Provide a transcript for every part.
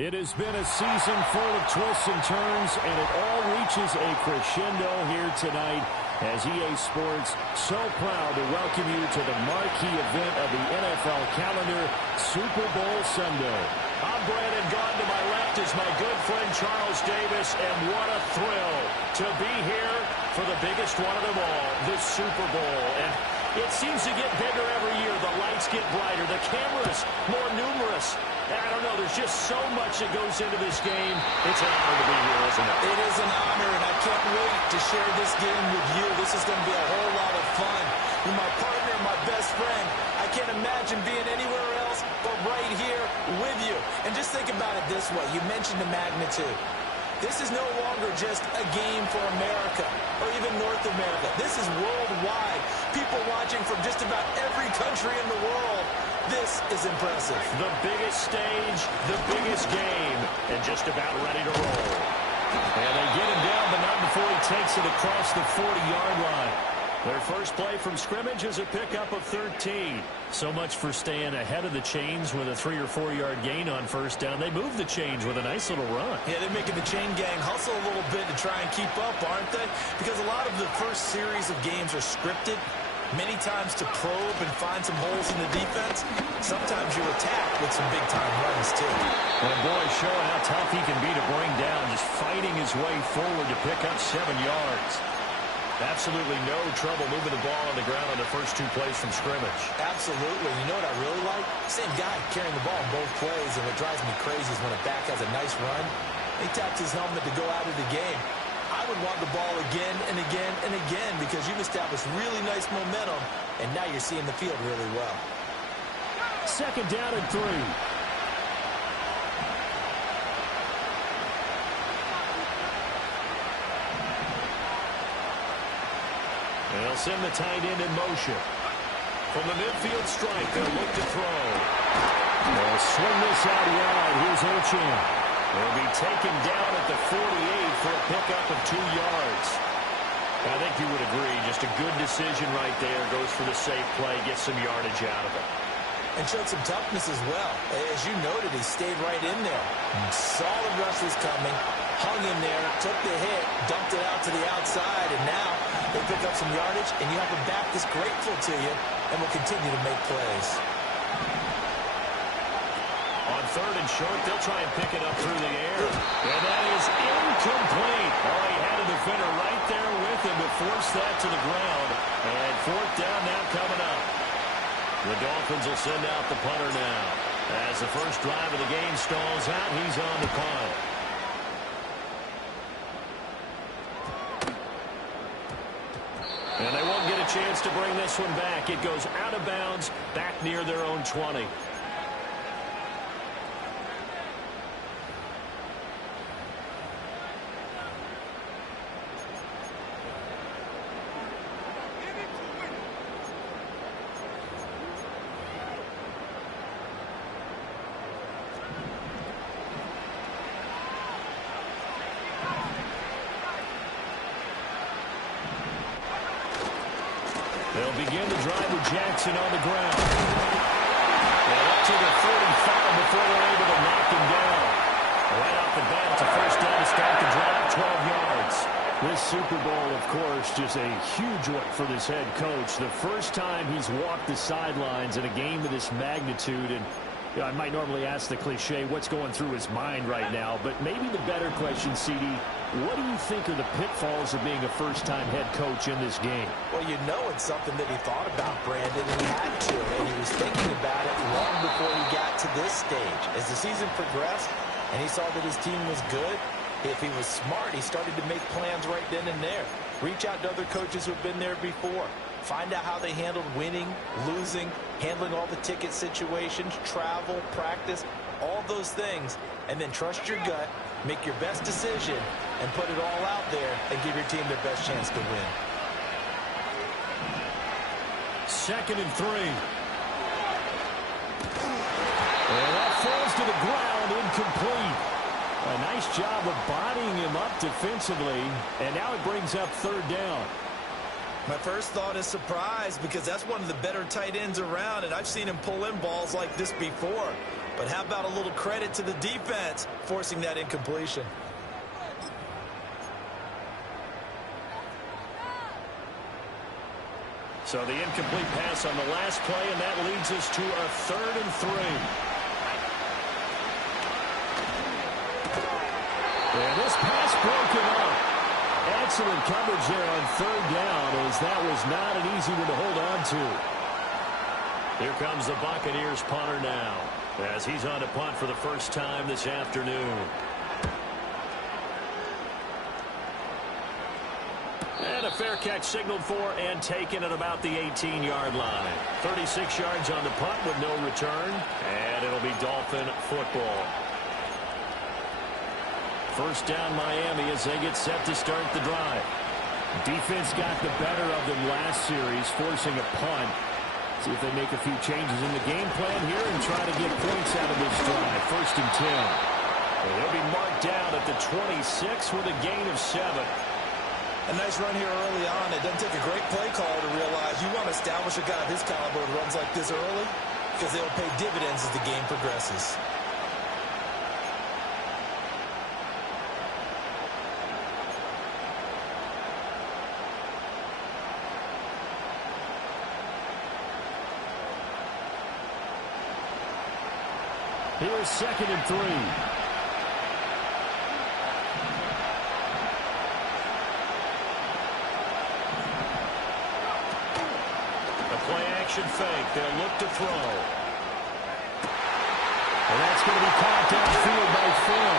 It has been a season full of twists and turns, and it all reaches a crescendo here tonight as EA Sports so proud to welcome you to the marquee event of the NFL calendar, Super Bowl Sunday. I'm Brandon Gaudin. To my left is my good friend Charles Davis, and what a thrill to be here for the biggest one of them all, the Super Bowl. And it seems to get bigger every year. The lights get brighter. The cameras more numerous. I don't know. There's just so much that goes into this game. It's an honor to be here, isn't it? It is an honor, and I can't wait to share this game with you. This is going to be a whole lot of fun. You're my partner, my best friend. I can't imagine being anywhere else but right here with you. And just think about it this way. You mentioned the magnitude. This is no longer just a game for America or even North America. This is worldwide. People watching from just about every country in the world. This is impressive. The biggest stage, the biggest game, and just about ready to roll. And they get him down, but not before he takes it across the 40-yard line. Their first play from scrimmage is a pickup of 13. So much for staying ahead of the chains with a 3- or 4-yard gain on first down. They move the chains with a nice little run. Yeah, they're making the chain gang hustle a little bit to try and keep up, aren't they? Because a lot of the first series of games are scripted. Many times to probe and find some holes in the defense. Sometimes you attack with some big-time runs, too. And boy, showing how tough he can be to bring down, just fighting his way forward to pick up 7 yards. Absolutely no trouble moving the ball on the ground on the first 2 plays from scrimmage. Absolutely. You know what I really like? Same guy carrying the ball in both plays, and what drives me crazy is when a back has a nice run, he taps his helmet to go out of the game. I would want the ball again and again and again because you've established really nice momentum, and now you're seeing the field really well. Second down and 3. They'll send the tight end in motion. From the midfield stripe, they'll look to throw. They'll swing this out wide. Here's Ochan. They'll be taken down at the 48 for a pickup of 2 yards. I think you would agree, just a good decision right there. Goes for the safe play, gets some yardage out of it. And showed some toughness as well. As you noted, he stayed right in there. Saw the rush was coming, hung in there, took the hit, dumped it out to the outside, and now they pick up some yardage, and you have a back that's grateful to you and will continue to make plays. On 3rd and short, they'll try and pick it up through the air. And that is incomplete. Oh, he had a defender right there with him to force that to the ground. And 4th down now coming up. The Dolphins will send out the punter now. As the first drive of the game stalls out, he's on the punt. And they won't get a chance to bring this one back. It goes out of bounds, back near their own 20. They'll begin the drive with Jackson on the ground. And up to the 45 before they're able to knock him down. Right off the bat, it's a first down to start the drive, 12 yards. This Super Bowl, of course, just a huge one for this head coach. The first time he's walked the sidelines in a game of this magnitude. And you know, I might normally ask the cliche, what's going through his mind right now? But maybe the better question, CD, what do you think are the pitfalls of being a first-time head coach in this game? Well, you know it's something that he thought about, Brandon, and he had to. And he was thinking about it long before he got to this stage. As the season progressed and he saw that his team was good, if he was smart, he started to make plans right then and there. Reach out to other coaches who have been there before. Find out how they handled winning, losing, handling all the ticket situations, travel, practice, all those things. And then trust your gut, make your best decision, and put it all out there and give your team their best chance to win. 2nd and 3. And that falls to the ground, incomplete. A nice job of bodying him up defensively, and now it brings up 3rd down. My first thought is surprise, because that's one of the better tight ends around, and I've seen him pull in balls like this before. But how about a little credit to the defense forcing that incompletion? So the incomplete pass on the last play, and that leads us to a 3rd and 3. And this pass broken up. Excellent coverage there on 3rd down, as that was not an easy one to hold on to. Here comes the Buccaneers punter now, as he's on to punt for the first time this afternoon. And a fair catch signaled for and taken at about the 18-yard line. 36 yards on the punt with no return, and it'll be Dolphin football. First down Miami as they get set to start the drive. Defense got the better of them last series, forcing a punt. See if they make a few changes in the game plan here and try to get points out of this drive. 1st and 10. Well, they'll be marked down at the 26 with a gain of 7. A nice run here early on. It doesn't take a great play caller to realize you want to establish a guy of his caliber who runs like this early, because they'll pay dividends as the game progresses. Here's 2nd and 3. Play-action fake. They'll look to throw. And that's going to be caught downfield by Finn.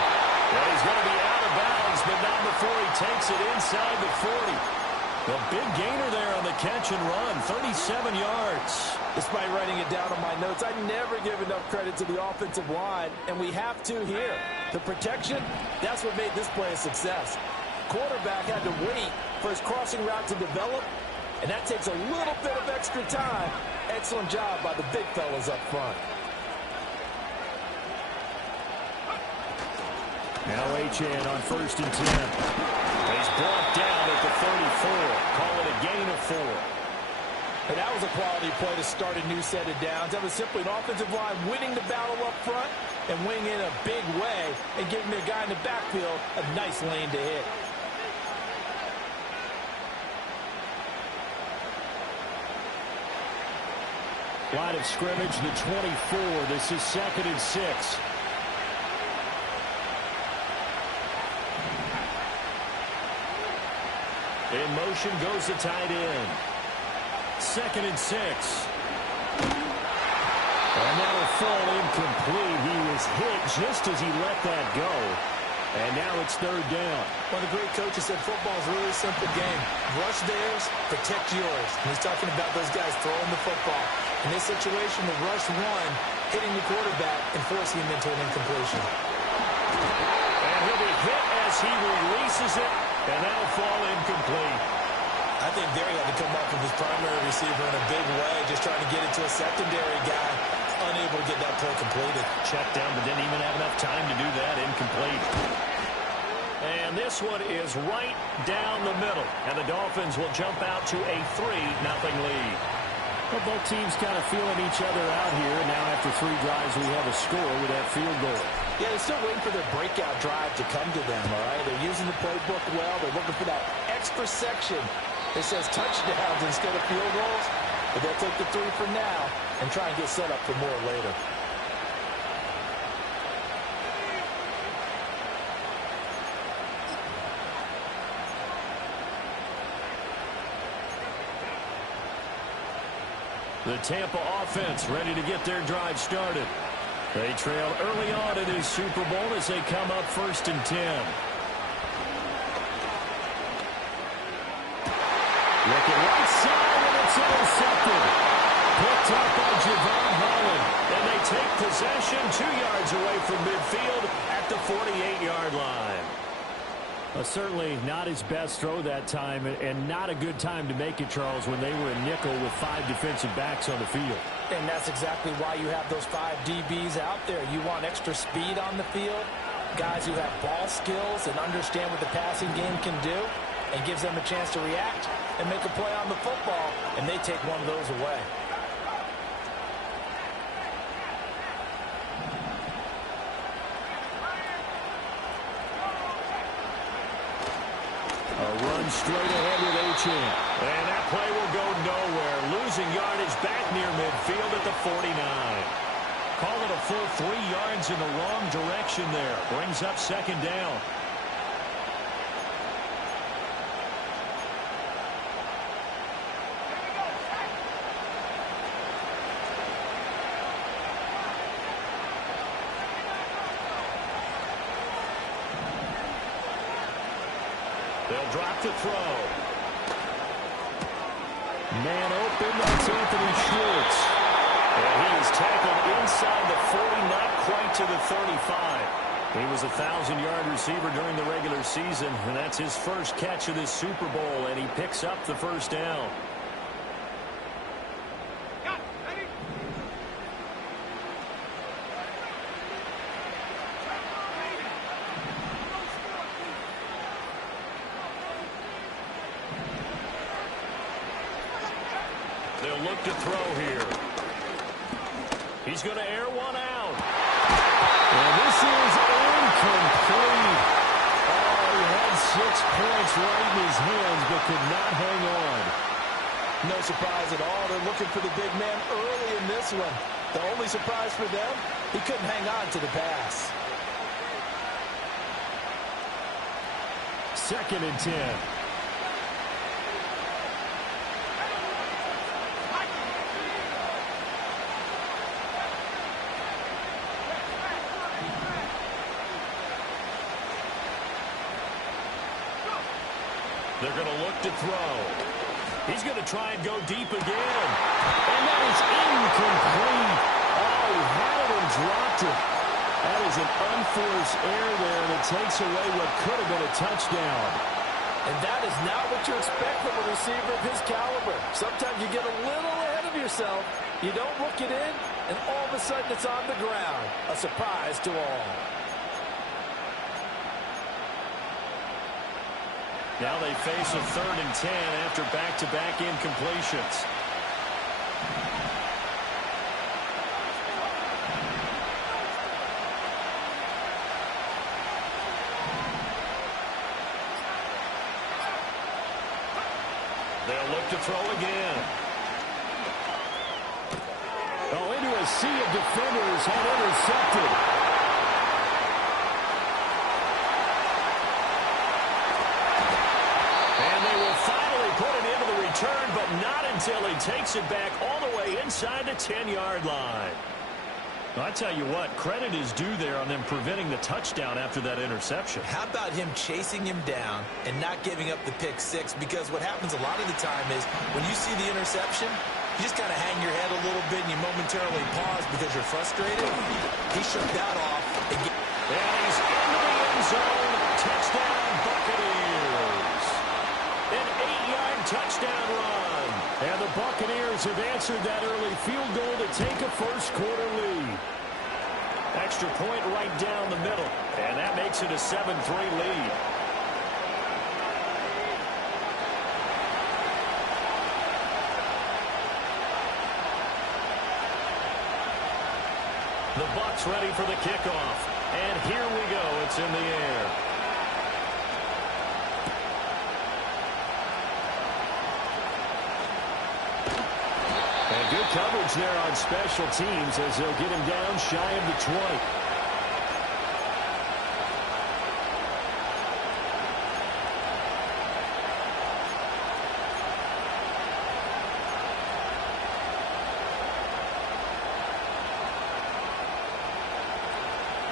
Well, he's going to be out of bounds, but not before he takes it inside the 40. A big gainer there on the catch and run, 37 yards. Despite writing it down on my notes, I never give enough credit to the offensive line, and we have to here. The protection, that's what made this play a success. Quarterback had to wait for his crossing route to develop, and that takes a little bit of extra time. Excellent job by the big fellas up front. Now Achane on 1st and 10. He's brought down at the 34. Call it a gain of 4. And that was a quality play to start a new set of downs. That was simply an offensive line winning the battle up front and winning in a big way and giving their guy in the backfield a nice lane to hit. Line of scrimmage, the 24. This is 2nd and 6. In motion goes the tight end. 2nd and 6. And that'll fall incomplete. He was hit just as he let that go. And now it's 3rd down. One of the great coaches said football is a really simple game. Rush theirs, protect yours. And he's talking about those guys throwing the football. In this situation, the rush one, hitting the quarterback and forcing him into an incompletion. And he'll be hit as he releases it, and that'll fall incomplete. I think there he had to come up with his primary receiver in a big way, just trying to get it to a secondary guy, unable to get that play completed. Checked down, but didn't even have enough time to do that. Incomplete. And this one is right down the middle. And the Dolphins will jump out to a 3-0 lead. Well, both teams kind of feeling each other out here. Now after 3 drives, we have a score with that field goal. Yeah, they're still waiting for their breakout drive to come to them, all right? They're using the playbook well. They're looking for that extra section that says touchdowns instead of field goals. But they'll take the 3 for now and try and get set up for more later. The Tampa offense ready to get their drive started. They trail early on in this Super Bowl as they come up 1st and 10. Looking right side, and it's intercepted. Picked up by Javon Holland. And they take possession 2 yards away from midfield at the 48-yard line. Certainly not his best throw that time, and not a good time to make it, Charles, when they were a nickel with 5 defensive backs on the field. And that's exactly why you have those 5 DBs out there. You want extra speed on the field, guys who have ball skills and understand what the passing game can do, and gives them a chance to react and make a play on the football, and they take one of those away. A run straight ahead with Achane. And that play will go nowhere. Losing yardage back near midfield at the 49. Call it a full 3 yards in the wrong direction there. Brings up 2nd down. They'll drop the throw. Man open, that's Anthony Schwartz. And he is tackled inside the 40, not quite to the 35. He was a 1,000-yard receiver during the regular season, and that's his first catch of this Super Bowl, and he picks up the 1st down. They'll look to throw here. He's going to air one out. And this is incomplete. Oh, he had 6 points right in his hands, but could not hang on. No surprise at all. They're looking for the big man early in this one. The only surprise for them, he couldn't hang on to the pass. 2nd and 10. They're going to look to throw. He's going to try and go deep again. And that is incomplete. Oh, he had it and dropped it. That is an unforced error there, and it takes away what could have been a touchdown. And that is not what you expect from a receiver of his caliber. Sometimes you get a little ahead of yourself. You don't look it in, and all of a sudden it's on the ground. A surprise to all. Now they face a 3rd and 10 after back-to-back incompletions. They'll look to throw again. Oh, into a sea of defenders and intercepted. Turn, but not until he takes it back all the way inside the 10-yard line. Well, I tell you what, credit is due there on them preventing the touchdown after that interception. How about him chasing him down and not giving up the pick 6? Because what happens a lot of the time is when you see the interception, you just kind of hang your head a little bit and you momentarily pause because you're frustrated. He shook that off. And he's into the end zone. Touchdown, Buccaneers. An 8-yard touchdown run. And the Buccaneers have answered that early field goal to take a first-quarter lead. Extra point right down the middle. And that makes it a 7-3 lead. The Bucs ready for the kickoff. And here we go. It's in the air. And good coverage there on special teams as they'll get him down shy of the 20.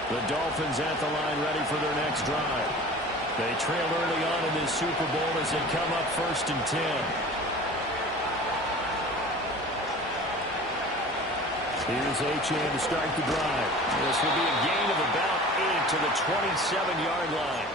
The Dolphins at the line ready for their next drive. They trail early on in this Super Bowl as they come up 1st and 10. Here's Achane to start the drive. This will be a gain of about 8 to the 27-yard line.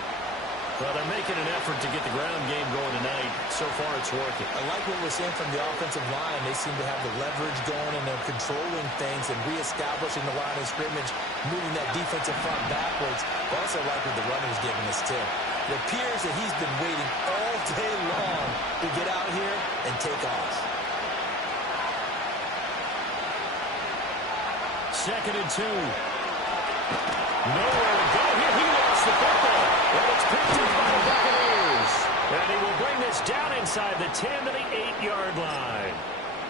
Well, they're making an effort to get the ground game going tonight. So far, it's working. I like what we're seeing from the offensive line. They seem to have the leverage going, and they're controlling things and reestablishing the line of scrimmage, moving that defensive front backwards. I also like what the runner's giving us, too. It appears that he's been waiting all day long to get out here and take off. 2nd and 2. Nowhere to go here. He lost the football. And it's picked up by the Buccaneers. And he will bring this down inside the 10 to the 8-yard line.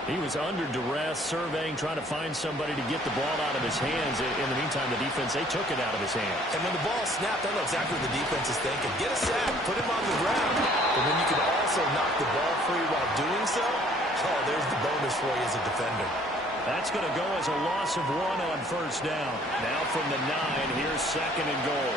He was under duress, surveying, trying to find somebody to get the ball out of his hands. In the meantime, the defense, they took it out of his hands. And when the ball snapped, I know exactly what the defense is thinking. Get a sack, put him on the ground. But when you can also knock the ball free while doing so, oh, there's the bonus for you as a defender. That's going to go as a loss of 1 on 1st down. Now from the 9, here's 2nd and goal.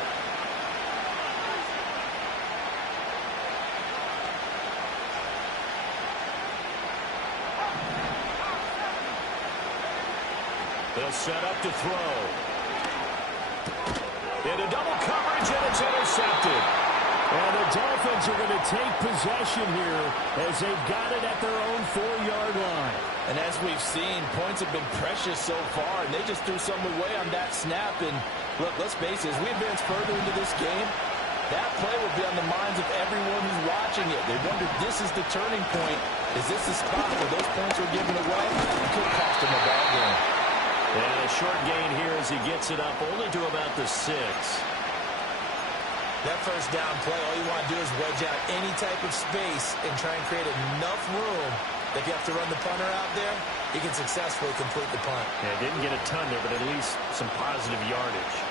They'll set up to throw. Into double coverage, and it's intercepted. And the Dolphins are going to take possession here as they've got it at their own 4-yard line. And as we've seen, points have been precious so far, and they just threw some away on that snap. And look, let's face it, as we advance further into this game, that play will be on the minds of everyone who's watching it. They wonder, this is the turning point. Is this the spot where those points were given away? It could cost them a ball game. And a short gain here as he gets it up only to about the 6. That first down play, all you want to do is wedge out any type of space and try and create enough room that if you have to run the punter out there, you can successfully complete the punt. Yeah, didn't get a ton there, but at least some positive yardage.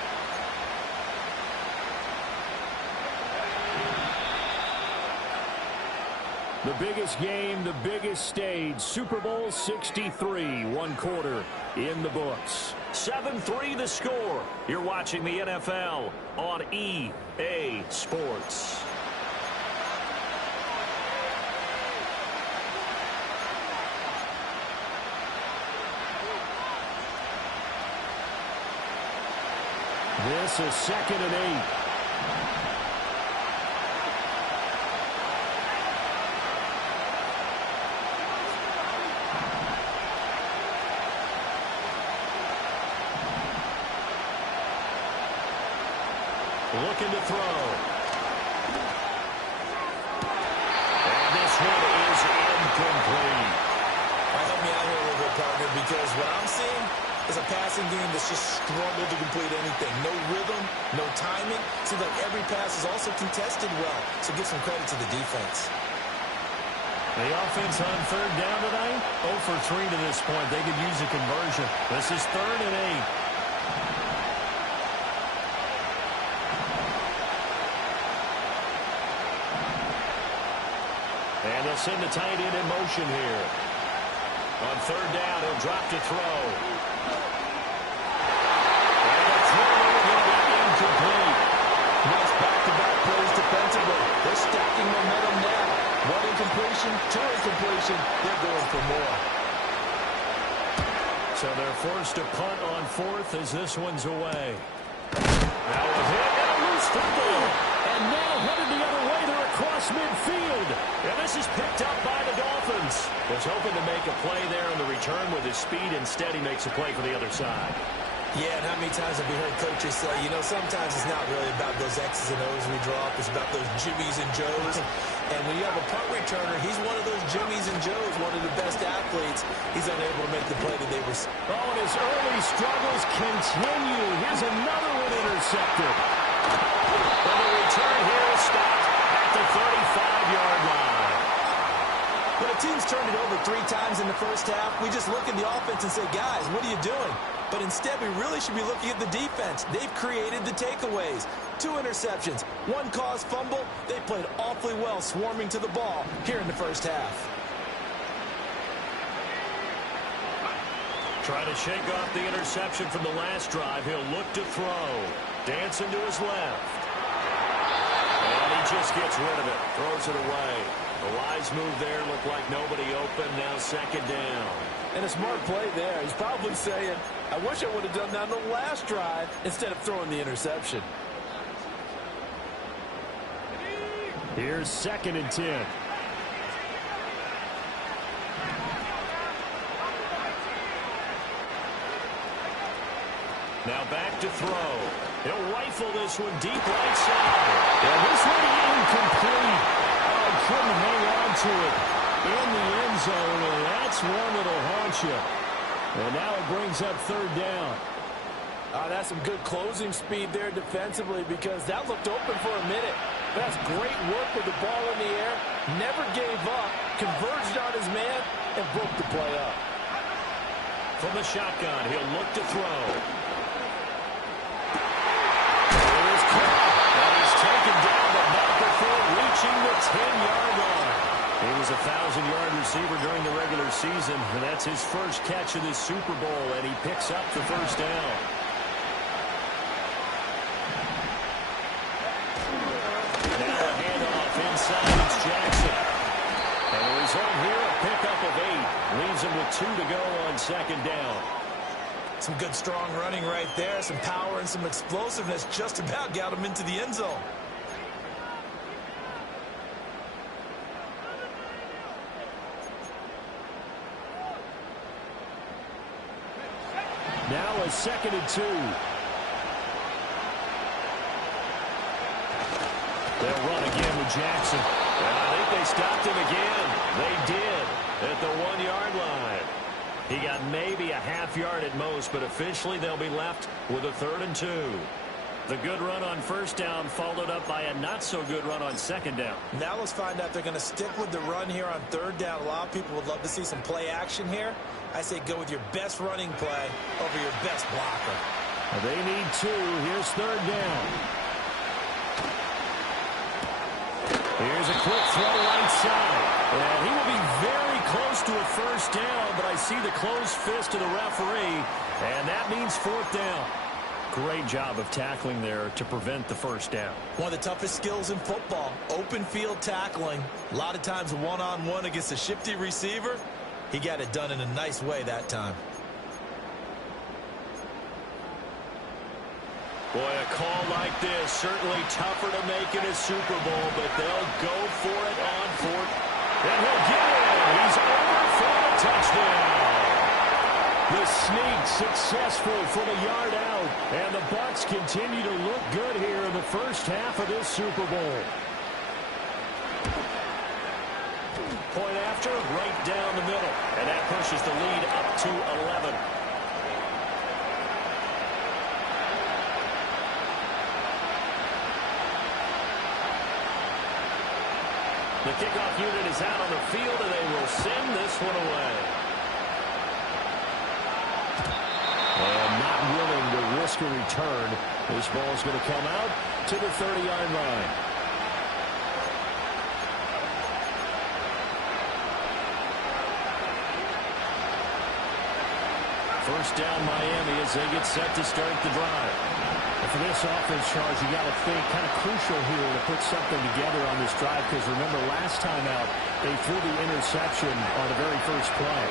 The biggest game, the biggest stage, Super Bowl 63, 1 quarter in the books. 7-3 the score. You're watching the NFL on EA Sports. This is 2nd and 8. Looking to throw. And this one is incomplete. Help me out here a little bit, partner, because what I'm seeing is a passing game that's just struggled to complete anything. No rhythm, no timing. Seems like every pass is also contested well. So give some credit to the defense. The offense on 3rd down tonight, 0 for 3 to this point. They could use a conversion. This is 3rd and 8. And they'll send the tight end in motion here. On 3rd down, he'll drop to throw. And the throw going to be incomplete. Nice back-to-back plays defensively. They're stacking momentum now. 1 incompletion, 2 incompletion. They're going for more. So they're forced to punt on 4th as this one's away. Now a hit and a loose football. And now headed the other way. They're across midfield. And this is picked up by the Dolphins. Was hoping to make a play there on the return with his speed. Instead, he makes a play for the other side. Yeah, and how many times have we heard coaches say, you know, sometimes it's not really about those X's and O's we drop. It's about those Jimmies and Joes. And when you have a punt returner, he's one of those Jimmies and Joes, one of the best athletes. He's unable to make the play that they were. Oh, and his early struggles continue. Here's another one intercepted. And the return here is stopped at the 35-yard line. When a team's turned it over 3 times in the first half, we just look at the offense and say, guys, what are you doing? But instead, we really should be looking at the defense. They've created the takeaways. 2 interceptions, 1 caused fumble. They played awfully well swarming to the ball here in the first half. Trying to shake off the interception from the last drive. He'll look to throw. Dancing to his left. And he just gets rid of it. Throws it away. The wise move there. Looked like nobody open. Now 2nd down. And a smart play there. He's probably saying, I wish I would have done that on the last drive instead of throwing the interception. Here's 2nd and 10. Now back to throw. He'll rifle this one deep right side. And this one incomplete. Oh, couldn't hang on to it in the end zone, and that's one that'll haunt you. And now it brings up 3rd down. That's some good closing speed there defensively because that looked open for a minute. That's great work with the ball in the air. Never gave up, converged on his man, and broke the play up. From the shotgun, he'll look to throw. Taken down, but not before reaching the 10-yard line. He was a 1,000-yard receiver during the regular season, and that's his first catch of this Super Bowl, and he picks up the 1st down. Now a handoff inside. It's Jackson. And the result here, a pickup of 8. Leaves him with 2 to go on 2nd down. Some good, strong running right there. Some power and some explosiveness just about got him into the end zone. Now a 2nd and 2. They'll run again with Jackson. I think they stopped him again. They did at the 1-yard line. He got maybe a half yard at most, but officially they'll be left with a 3rd and 2. The good run on 1st down followed up by a not-so-good run on 2nd down. Now let's find out if they're going to stick with the run here on 3rd down. A lot of people would love to see some play action here. I say go with your best running play over your best blocker. They need 2. Here's 3rd down. Here's a quick throw right side. And he will be very close to a 1st down, but I see the closed fist of the referee, and that means 4th down. Great job of tackling there to prevent the 1st down. One of the toughest skills in football, open field tackling. A lot of times one-on-one against a shifty receiver. He got it done in a nice way that time. Boy, a call like this, certainly tougher to make in a Super Bowl, but they'll go for it on 4th. And he'll get it. He's over for a touchdown. The sneak successful from a yard out. And the Bucs continue to look good here in the first half of this Super Bowl. Point after, right down the middle. And that pushes the lead up to 11. The kickoff unit is out on the field, and they will send this one away. And not willing to risk a return. This ball is going to come out to the 30-yard line. First down Miami as they get set to start the drive. And for this offense, Charles, you got to think kind of crucial here to put something together on this drive because remember last time out they threw the interception on the very first play.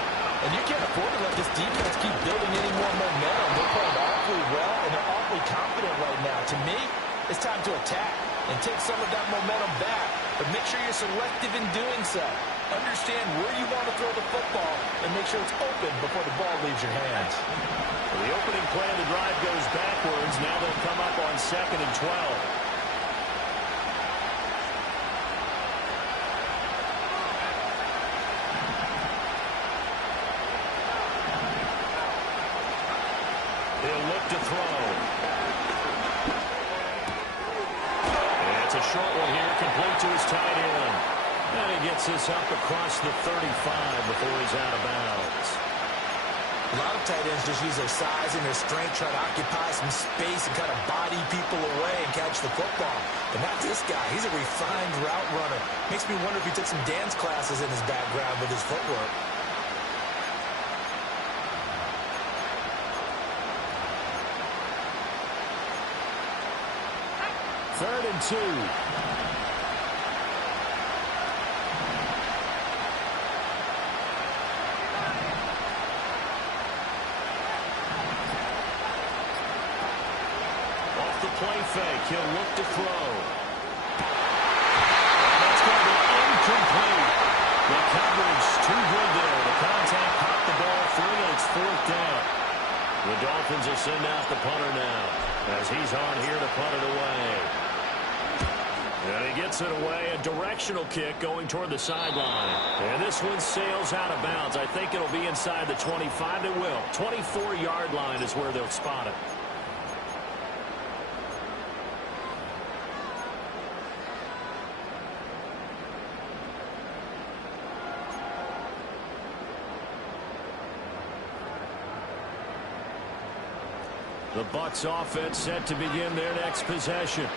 And you can't afford to let this defense keep building any more momentum. They're playing awfully well and they're awfully confident right now. To me, it's time to attack and take some of that momentum back but make sure you're selective in doing so. Understand where you want to throw the football and make sure it's open before the ball leaves your hands. Well, the opening play of the drive goes backwards. Now they'll come up on 2nd and 12. He'll look to throw. It's a short one here, complete to his tight end. And he gets this up across the 35 before he's out of bounds. A lot of tight ends just use their size and their strength, try to occupy some space and kind of body people away and catch the football. But not this guy. He's a refined route runner. Makes me wonder if he took some dance classes in his background with his footwork. Third and 2. Off the play fake, he'll look to throw. And that's going to be incomplete. The coverage too good there. The contact popped the ball free, and it's 4th down. The Dolphins will send out the punter now, as he's on here to punt it away. And he gets it away, a directional kick going toward the sideline. And this one sails out of bounds. I think it'll be inside the 25. It will. 24-yard line is where they'll spot it. The Bucs offense set to begin their next possession.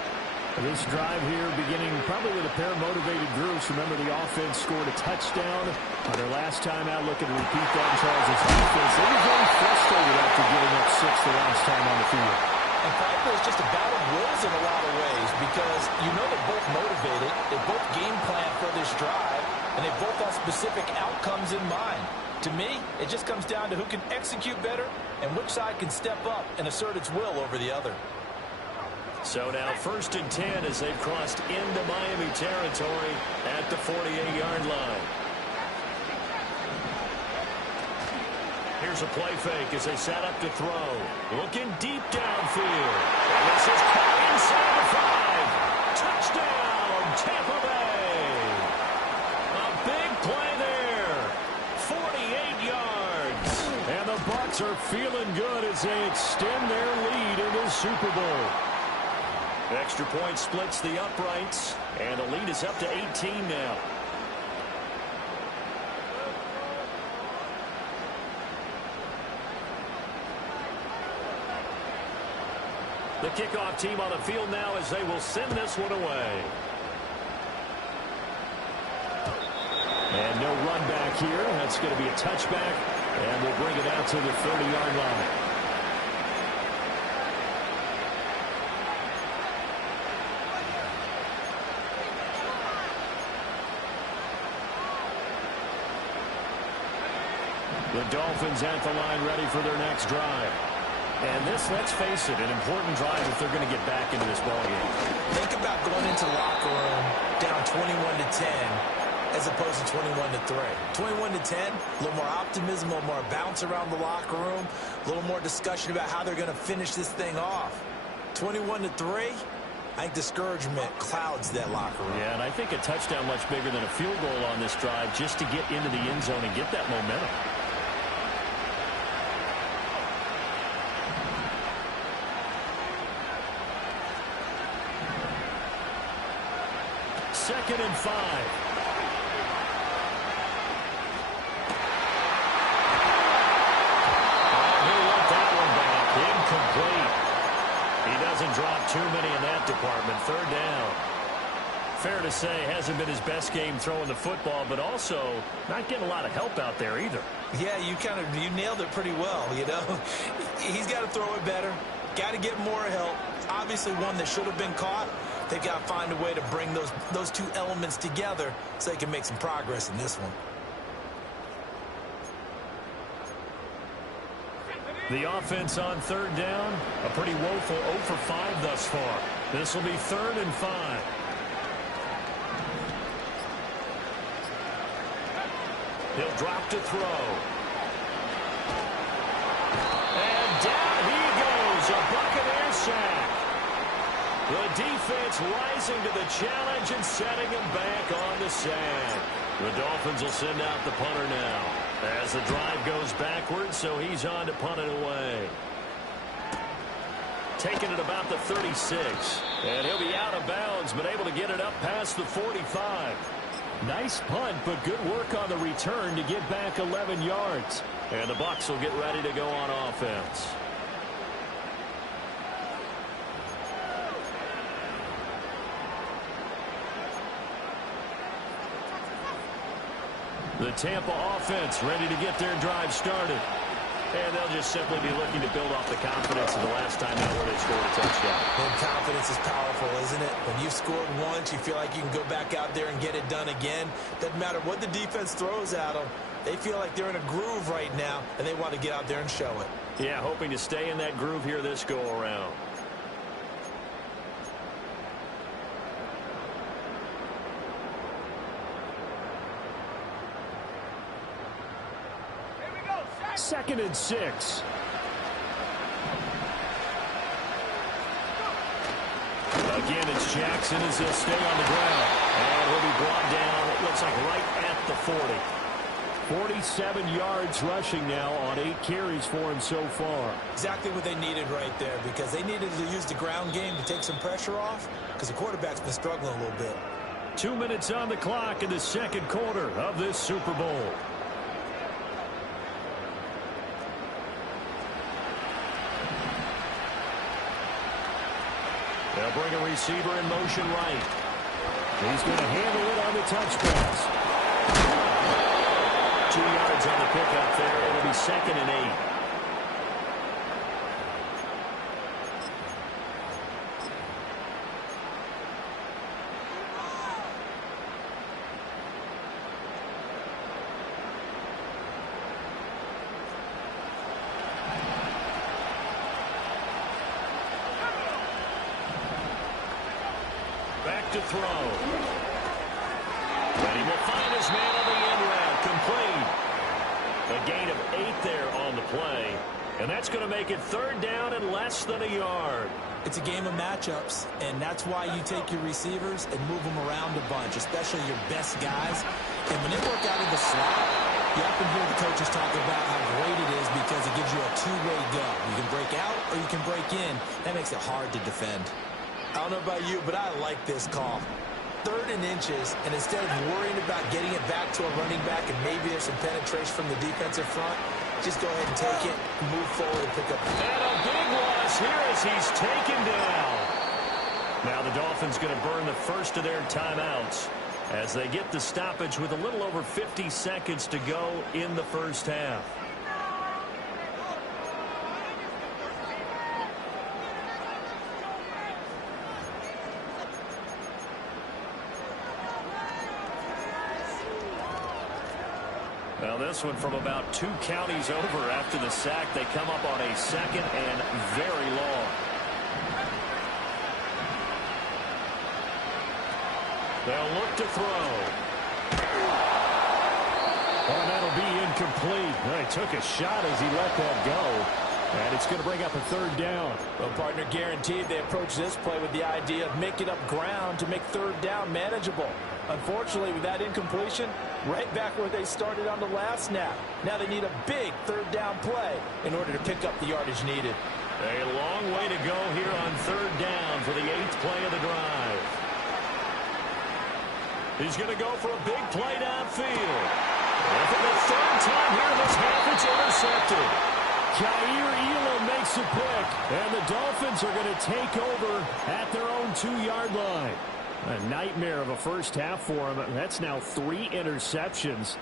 This drive here beginning probably with a pair of motivated groups. Remember, the offense scored a touchdown on their last time out. Looking to repeat that in Charles' defense. They were very frustrated after giving up 6 the last time on the field. And probably it's just a battle of wills in a lot of ways because you know they're both motivated. They both game plan for this drive, and they both have specific outcomes in mind. To me, it just comes down to who can execute better and which side can step up and assert its will over the other. So now 1st and 10 as they've crossed into Miami territory at the 48-yard line. Here's a play fake as they set up to throw. Looking deep downfield. And this is caught inside the 5. Touchdown, Tampa Bay. A big play there. 48 yards. And the Bucs are feeling good as they extend their lead in the Super Bowl. Extra point splits the uprights, and the lead is up to 18 now. The kickoff team on the field now as they will send this one away. And no run back here. That's going to be a touchback, and we'll bring it out to the 30-yard line. The Dolphins at the line ready for their next drive. And this, let's face it, an important drive if they're going to get back into this ballgame. Think about going into the locker room down 21-10 as opposed to 21-3. 21-10, a little more optimism, a little more bounce around the locker room, a little more discussion about how they're going to finish this thing off. 21-3, I think discouragement clouds that locker room. Yeah, and I think a touchdown much bigger than a field goal on this drive just to get into the end zone and get that momentum. Second and 5. He'll let that one back. Incomplete. He doesn't drop too many in that department. 3rd down. Fair to say, hasn't been his best game throwing the football, but also not getting a lot of help out there either. Yeah, you nailed it pretty well, you know. He's got to throw it better. Got to get more help. Obviously one that should have been caught. They've got to find a way to bring those two elements together so they can make some progress in this one. The offense on 3rd down, a pretty woeful 0 for 5 thus far. This will be 3rd and 5. He'll drop to throw. And down he goes. A Buccaneer sack. The defense rising to the challenge and setting him back on the sack. The Dolphins will send out the punter now as the drive goes backwards, so he's on to punt it away. Taking it about the 36. And he'll be out of bounds, but able to get it up past the 45. Nice punt, but good work on the return to get back 11 yards. And the Bucs will get ready to go on offense. The Tampa offense ready to get their drive started. And they'll just simply be looking to build off the confidence of the last time out where they scored a touchdown. And confidence is powerful, isn't it? When you've scored once, you feel like you can go back out there and get it done again. Doesn't matter what the defense throws at them. They feel like they're in a groove right now, and they want to get out there and show it. Yeah, hoping to stay in that groove here this go-around. Second and 6. Again, it's Jackson as he'll stay on the ground. And he'll be brought down, it looks like right at the 40. 47 yards rushing now on 8 carries for him so far. Exactly what they needed right there, because they needed to use the ground game to take some pressure off, because the quarterback's been struggling a little bit. 2 minutes on the clock in the second quarter of this Super Bowl. They'll bring a receiver in motion right. He's going to handle it on the touch pass. 2 yards on the pickup there. It'll be second and 8. Back to throw. And he will find his man on the end route. Complete. A gain of 8 there on the play. And that's going to make it third down and less than a yard. It's a game of matchups, and that's why you take your receivers and move them around a bunch, especially your best guys. And when they work out in the slot, you often hear the coaches talk about how great it is because it gives you a two-way go. You can break out or you can break in. That makes it hard to defend. I don't know about you, but I like this call. 3rd and inches, and instead of worrying about getting it back to a running back and maybe there's some penetration from the defensive front, just go ahead and take it, move forward, and pick up. And a big loss here as he's taken down. Now the Dolphins going to burn the first of their timeouts as they get the stoppage with a little over 50 seconds to go in the first half. Well, this one from about 2 counties over after the sack. They come up on a second and very long. They'll look to throw. And that'll be incomplete. Well, he took a shot as he let that go. And it's going to bring up a third down. Well, partner, guaranteed they approach this play with the idea of making up ground to make third down manageable. Unfortunately, with that incompletion, right back where they started on the last snap. Now they need a big third down play in order to pick up the yardage needed. A long way to go here on third down for the 8th play of the drive. He's going to go for a big play downfield. And for the 3rd time here this half, it's intercepted. Jair Elam makes a pick, and the Dolphins are going to take over at their own 2-yard line. A nightmare of a first half for him. That's now 3 interceptions.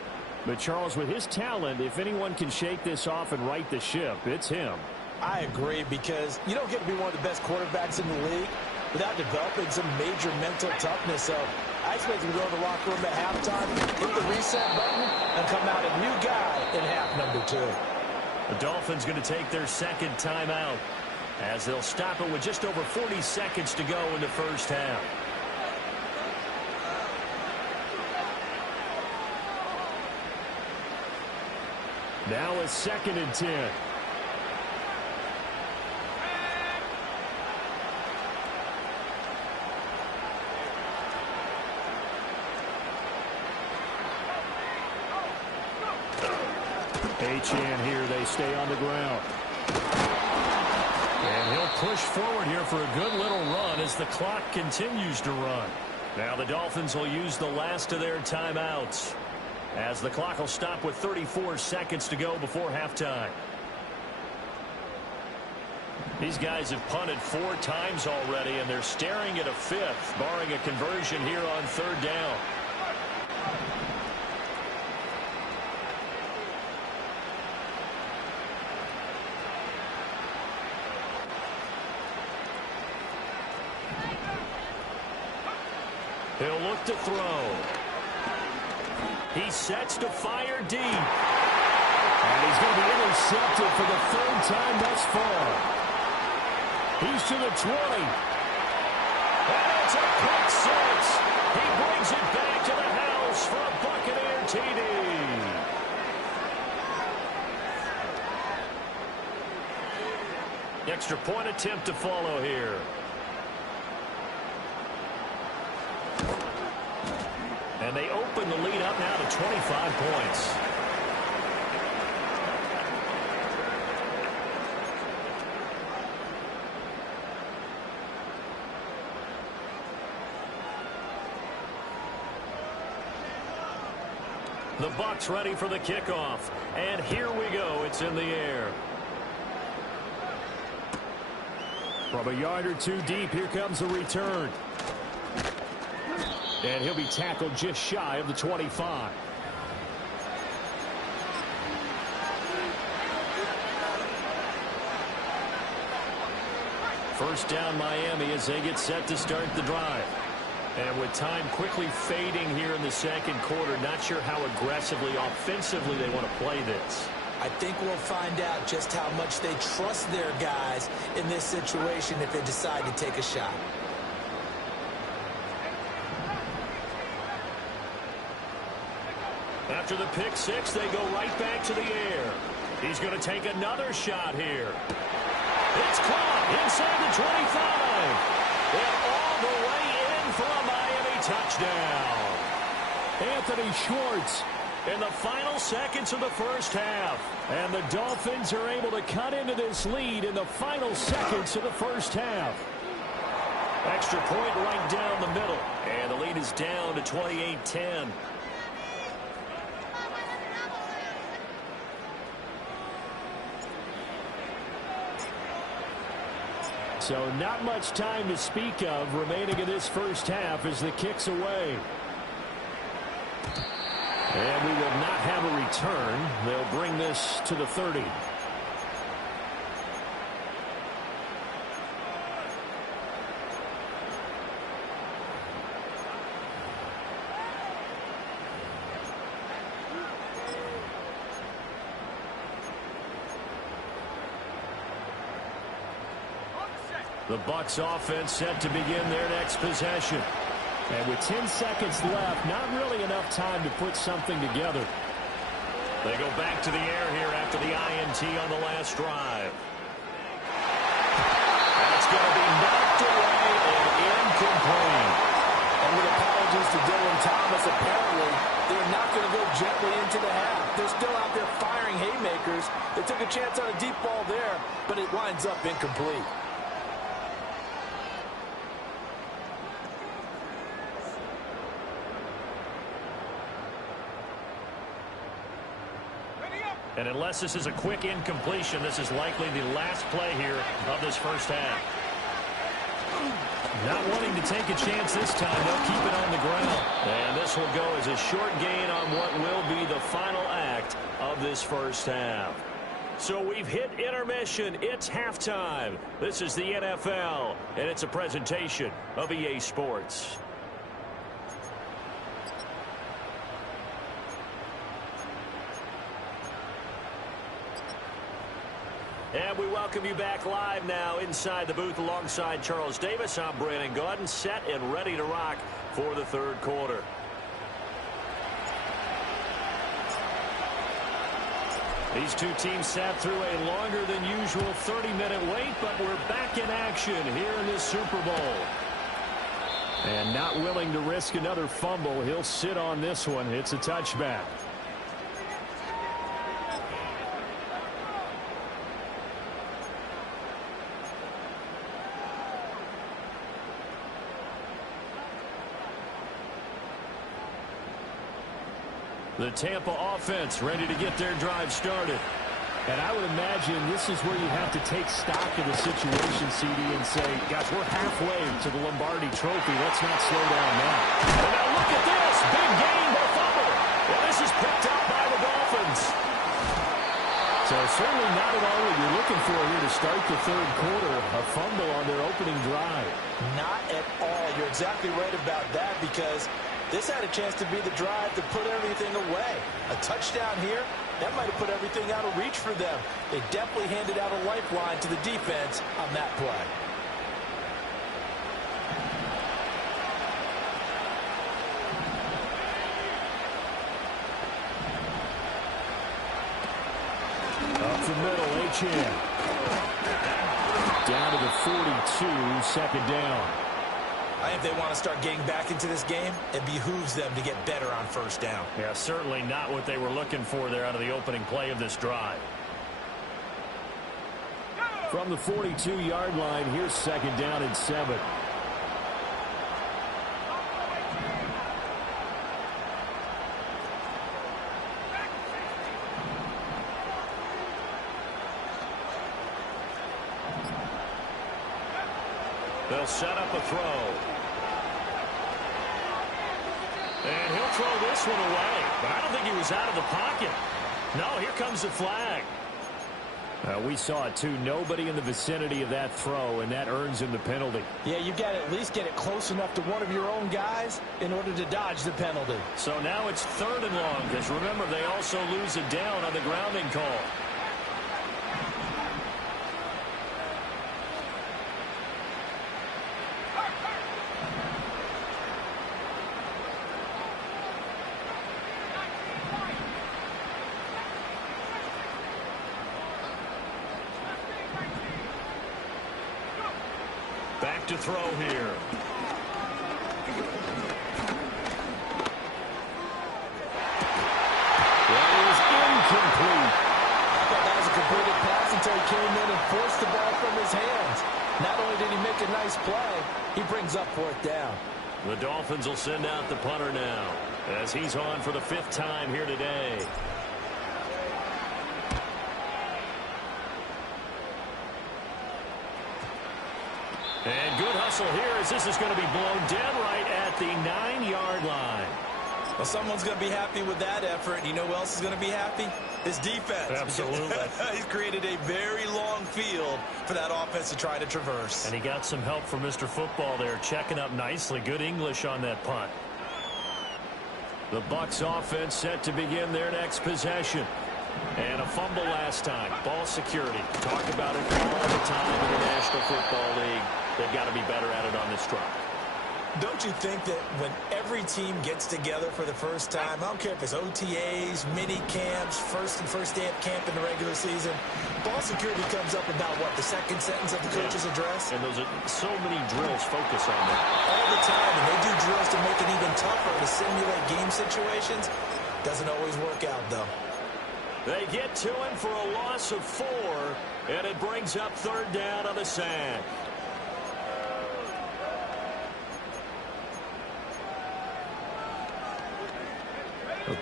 But, Charles, with his talent, if anyone can shake this off and right the ship, it's him. I agree, because you don't get to be one of the best quarterbacks in the league without developing some major mental toughness. So I expect him to go to the locker room at halftime, hit the reset button, and come out a new guy in half number 2. The Dolphins going to take their second timeout as they'll stop it with just over 40 seconds to go in the first half. Now a 2nd and 10. Achane here. They stay on the ground. And he'll push forward here for a good little run as the clock continues to run. Now the Dolphins will use the last of their timeouts, as the clock will stop with 34 seconds to go before halftime. These guys have punted 4 times already, and they're staring at a 5th, barring a conversion here on 3rd down. He'll look to throw. He sets to fire deep. And he's going to be intercepted for the 3rd time thus far. He's to the 20. And it's a pick 6. He brings it back to the house for a Buccaneer TD. Extra point attempt to follow here. And they open the lead up now to 25 points. The Bucs ready for the kickoff. And here we go. It's in the air. From a yard or 2 deep, here comes the return. And he'll be tackled just shy of the 25. First down Miami as they get set to start the drive. And with time quickly fading here in the 2nd quarter, not sure how aggressively, offensively they want to play this. I think we'll find out just how much they trust their guys in this situation if they decide to take a shot. After the pick 6, they go right back to the air. He's going to take another shot here. It's caught inside the 25. And all the way in for a Miami touchdown. Anthony Schwartz in the final seconds of the 1st half. And the Dolphins are able to cut into this lead in the final seconds of the 1st half. Extra point right down the middle. And the lead is down to 28-10. So not much time to speak of remaining in this 1st half as the kick's away. And we will not have a return. They'll bring this to the 30. The Bucs offense set to begin their next possession. And with 10 seconds left, not really enough time to put something together. They go back to the air here after the INT on the last drive. And it's going to be knocked away and incomplete. And with apologies to Dylan Thomas, apparently they're not going to go gently into the half. They're still out there firing haymakers. They took a chance on a deep ball there, but it winds up incomplete. And unless this is a quick incompletion, this is likely the last play here of this 1st half. Not wanting to take a chance this time, they'll keep it on the ground. And this will go as a short gain on what will be the final act of this 1st half. So we've hit intermission. It's halftime. This is the NFL, and it's a presentation of EA Sports. And we welcome you back live now inside the booth alongside Charles Davis. I'm Brandon Gaudin, set and ready to rock for the 3rd quarter. These two teams sat through a longer than usual 30-minute wait, but we're back in action here in this Super Bowl. And not willing to risk another fumble, he'll sit on this one. It's a touchback. The Tampa offense ready to get their drive started. And I would imagine this is where you have to take stock of the situation, CD, and say, gosh, we're halfway to the Lombardi Trophy. Let's not slow down now. And now look at this. Big gain by fumble. Well, this is picked up by the Dolphins. So certainly not at all what you're looking for here to start the third quarter. A fumble on their opening drive. Not at all. You're exactly right about that, because this had a chance to be the drive to put everything away. A touchdown here, that might have put everything out of reach for them. They definitely handed out a lifeline to the defense on that play. Up the middle, Achane. Down to the 42, second down. I think if they want to start getting back into this game, it behooves them to get better on first down. Yeah, certainly not what they were looking for there out of the opening play of this drive. From the 42-yard line, here's second down and 7. They'll set up a throw. And he'll throw this one away. But I don't think he was out of the pocket. No, here comes the flag. We saw it, too. Nobody in the vicinity of that throw, and that earns him the penalty. Yeah, you've got to at least get it close enough to one of your own guys in order to dodge the penalty. So now it's 3rd and long, because remember, they also lose a down on the grounding call. Back to throw here. That is incomplete. I thought that was a completed pass until he came in and forced the ball from his hands. Not only did he make a nice play, he brings up 4th down. The Dolphins will send out the punter now, as he's on for the 5th time here today. And good hustle here, as this is going to be blown dead right at the 9-yard line. Well, someone's going to be happy with that effort. You know who else is going to be happy? His defense. Absolutely. He's created a very long field for that offense to try to traverse. And he got some help from Mr. Football there, checking up nicely. Good English on that punt. The Bucs offense set to begin their next possession. And a fumble last time. Ball security. Talk about it all the time in the National Football League. They've got to be better at it on this drive. Don't you think that when every team gets together for the first time, I don't care if it's OTAs, mini camps, first day of camp in the regular season, ball security comes up about, what, the second sentence of the coach's address? And those are so many drills focus on that. All the time, and they do drills to make it even tougher to simulate game situations. Doesn't always work out, though. They get to him for a loss of 4, and it brings up 3rd down on the sack.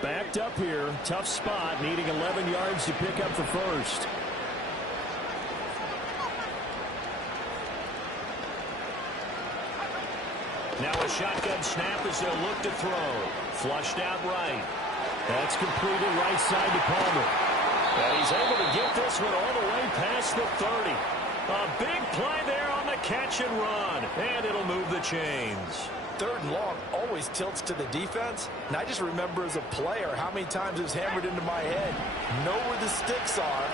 Backed up here, tough spot, needing 11 yards to pick up the first. Now a shotgun snap as they'll look to throw. Flushed out right. That's completed right side to Palmer. And he's able to get this one all the way past the 30. A big play there on the catch and run. And it'll move the chains. 3rd and long always tilts to the defense. And I just remember as a player how many times it was hammered into my head. Know where the sticks are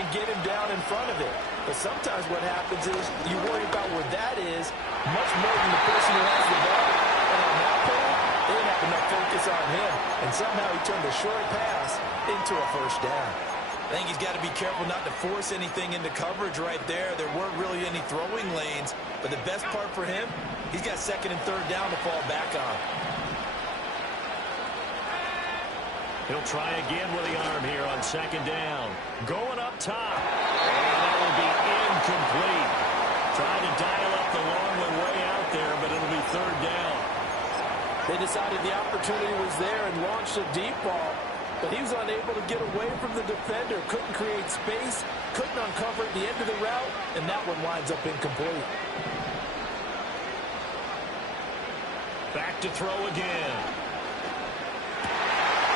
and get him down in front of it. But sometimes what happens is you worry about where that is much more than the person who has the ball. And on that play, they didn't have enough focus on him. And somehow he turned a short pass into a 1st down. I think he's got to be careful not to force anything into coverage right there. There weren't really any throwing lanes, but the best part for him, he's got second and third down to fall back on. He'll try again with the arm here on second down. Going up top. And that will be incomplete. Trying to dial up the long way out there, but it'll be third down. They decided the opportunity was there and launched a deep ball, but he was unable to get away from the defender. Couldn't create space, couldn't uncover at the end of the route, and that one winds up incomplete. Back to throw again.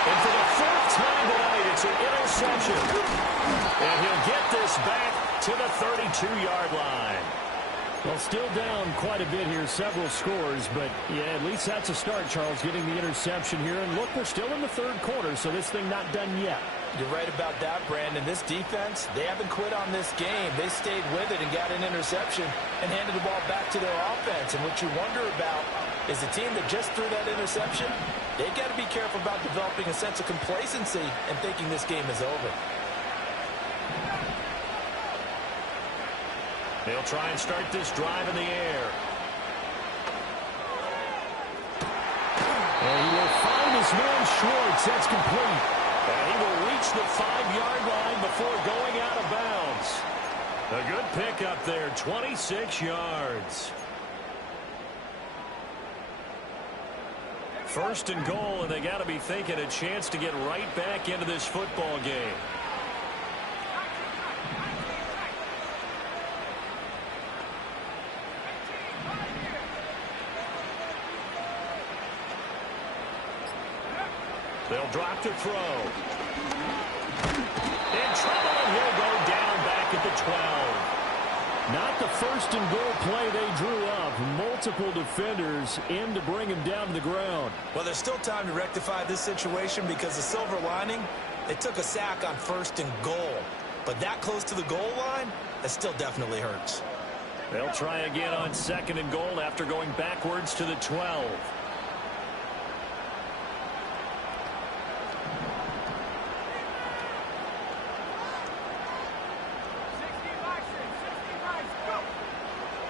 And for the fourth time tonight, it's an interception. And he'll get this back to the 32-yard line. Well, still down quite a bit here, several scores, but yeah, at least that's a start, Charles, getting the interception here. And look, we're still in the third quarter, so this thing not done yet. You're right about that, Brandon. This defense, they haven't quit on this game. They stayed with it and got an interception and handed the ball back to their offense. And what you wonder about is the team that just threw that interception, they've got to be careful about developing a sense of complacency and thinking this game is over. They'll try and start this drive in the air. And he will find his man Schwartz. That's complete. And he will reach the 5-yard line before going out of bounds. A good pick up there, 26 yards. First and goal, and they got to be thinking a chance to get right back into this football game. They'll drop to throw. In trouble, and he'll go down back at the 12. Not the first and goal play they drew up. Multiple defenders in to bring him down to the ground. Well, there's still time to rectify this situation because the silver lining, they took a sack on first and goal. But that close to the goal line, that still definitely hurts. They'll try again on second and goal after going backwards to the 12.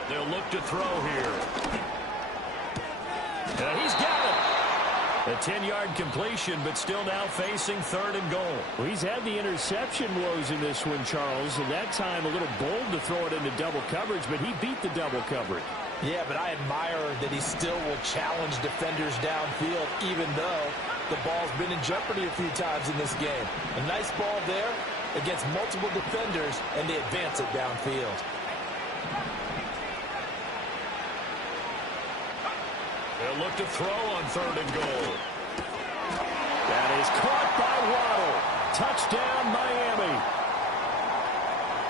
They'll look to throw here. He's got it. A 10-yard completion, but still now facing third and goal. Well, he's had the interception woes in this one, Charles, and that time a little bold to throw it into double coverage, but he beat the double coverage. Yeah, but I admire that he still will challenge defenders downfield, even though the ball's been in jeopardy a few times in this game. A nice ball there against multiple defenders, and they advance it downfield. They'll look to throw on third and goal. That is caught by Waddle. Touchdown, Miami.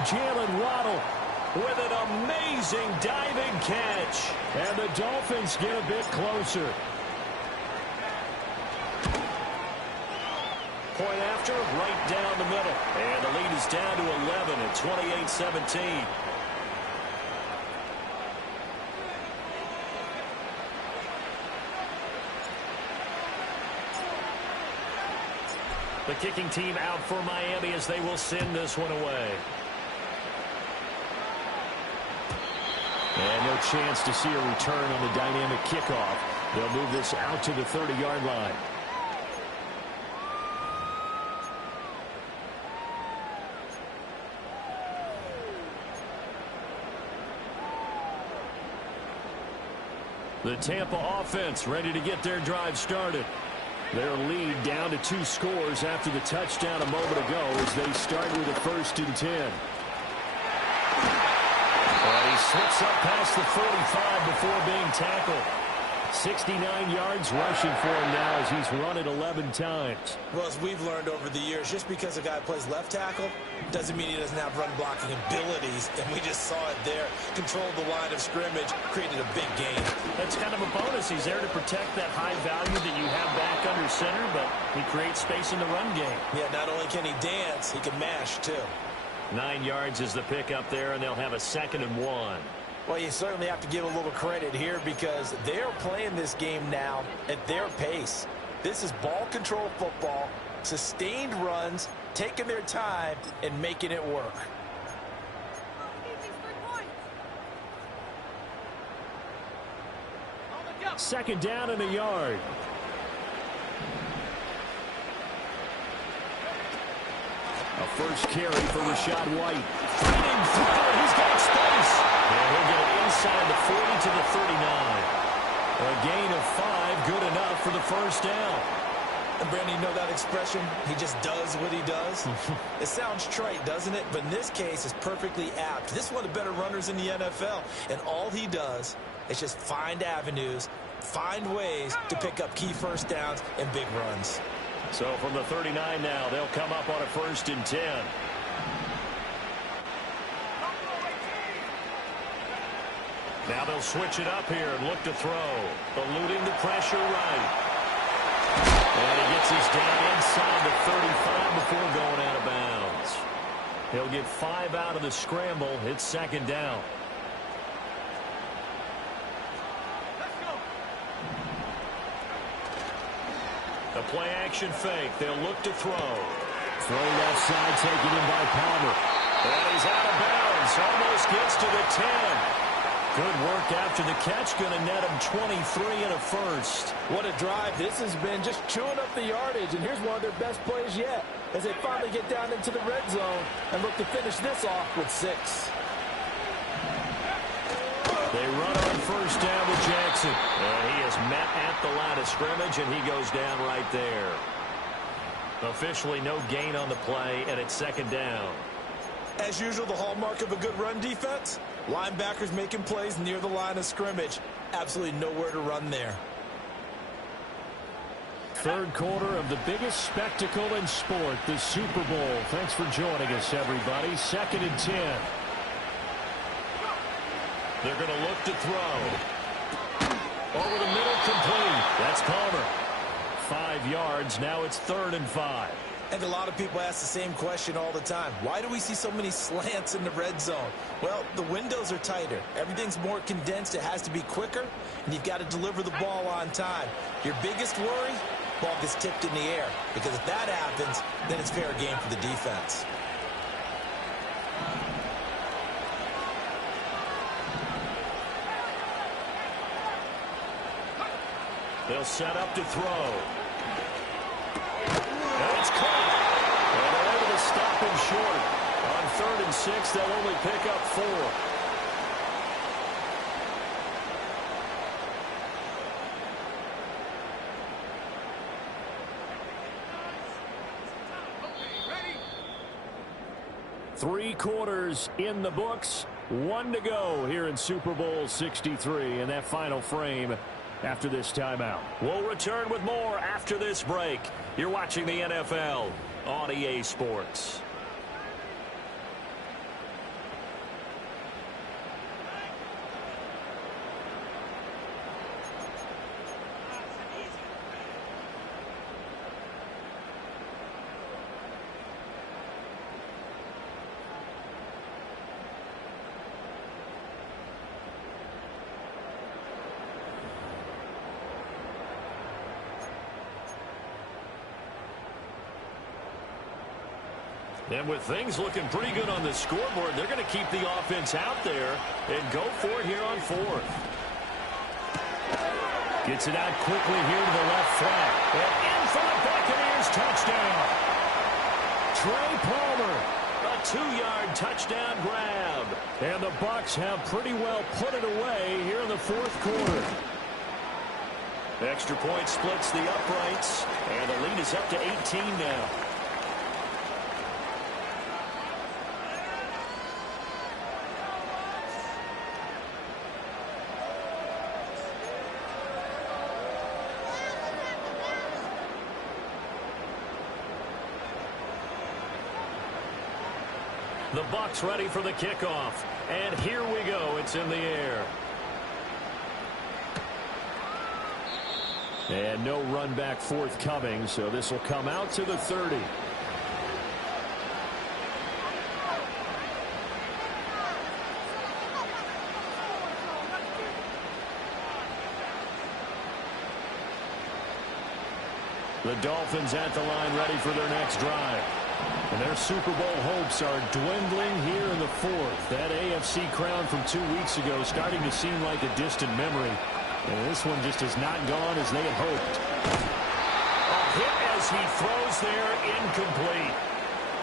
Jalen Waddle with an amazing diving catch. And the Dolphins get a bit closer. Point after, right down the middle. And the lead is down to 11 at 28-17. The kicking team out for Miami as they will send this one away. And no chance to see a return on the dynamic kickoff. They'll move this out to the 30-yard line. The Tampa offense ready to get their drive started. Their lead down to 2 scores after the touchdown a moment ago as they start with a 1st and 10. And he slips up past the 45 before being tackled. 69 yards rushing for him now as he's run it 11 times. Well, as we've learned over the years, just because a guy plays left tackle doesn't mean he doesn't have run blocking abilities, and we just saw it there. Controlled the line of scrimmage, created a big gain. That's kind of a bonus. He's there to protect that high value that you have back under center, but he creates space in the run game. Yeah, not only can he dance, he can mash, too. 9 yards is the pick up there, and they'll have a 2nd and 1. Well, you certainly have to give a little credit here because they're playing this game now at their pace. This is ball control football, sustained runs, taking their time, and making it work. Second down and a yard. A first carry for Rachaad White. Feeding through. He's got space. And he'll get it inside the 40 to the 39. A gain of 5, good enough for the first down. And Brandon, you know that expression? He just does what he does. It sounds trite, doesn't it? But in this case, it's perfectly apt. This is one of the better runners in the NFL. And all he does is just find avenues, find ways to pick up key first downs and big runs. So from the 39 now, they'll come up on a 1st and 10. Now they'll switch it up here and look to throw. Eluding the pressure right. And he gets his down inside the 35 before going out of bounds. He'll get 5 out of the scramble. It's 2nd down. A play-action fake. They'll look to throw. Throw left side taken in by Palmer. And he's out of bounds. Almost gets to the 10. Good work after the catch. Going to net him 23 and a first. What a drive. This has been just chewing up the yardage. And here's one of their best plays yet as they finally get down into the red zone and look to finish this off with 6. They run on 1st down with Jackson. And he is met at the line of scrimmage, and he goes down right there. Officially no gain on the play, and it's 2nd down. As usual, the hallmark of a good run defense, linebackers making plays near the line of scrimmage. Absolutely nowhere to run there. Third quarter of the biggest spectacle in sport, the Super Bowl. Thanks for joining us, everybody. 2nd and 10. They're going to look to throw. Over the middle, complete. That's Palmer. 5 yards. Now it's 3rd and 5. And a lot of people ask the same question all the time. Why do we see so many slants in the red zone? Well, the windows are tighter. Everything's more condensed. It has to be quicker, and you've got to deliver the ball on time. Your biggest worry? Ball gets tipped in the air. Because if that happens, then it's fair game for the defense. They'll set up to throw. And it's caught. And they're able to stop him short. On 3rd and 6, they'll only pick up 4. Three quarters in the books. 1 to go here in Super Bowl 63 in that final frame after this timeout. We'll return with more after this break. You're watching the NFL on EA Sports. And with things looking pretty good on the scoreboard, they're going to keep the offense out there and go for it here on 4th. Gets it out quickly here to the left flat. And in for the Buccaneers touchdown. Trey Palmer. A 2-yard touchdown grab. And the Bucs have pretty well put it away here in the 4th quarter. Extra point splits the uprights. And the lead is up to 18 now. The Bucs ready for the kickoff. And here we go. It's in the air. And no run back forthcoming, so this will come out to the 30. The Dolphins at the line ready for their next drive. And their Super Bowl hopes are dwindling here in the fourth. That AFC crown from 2 weeks ago starting to seem like a distant memory. And this one just has not gone as they had hoped. A hit as he throws there, incomplete.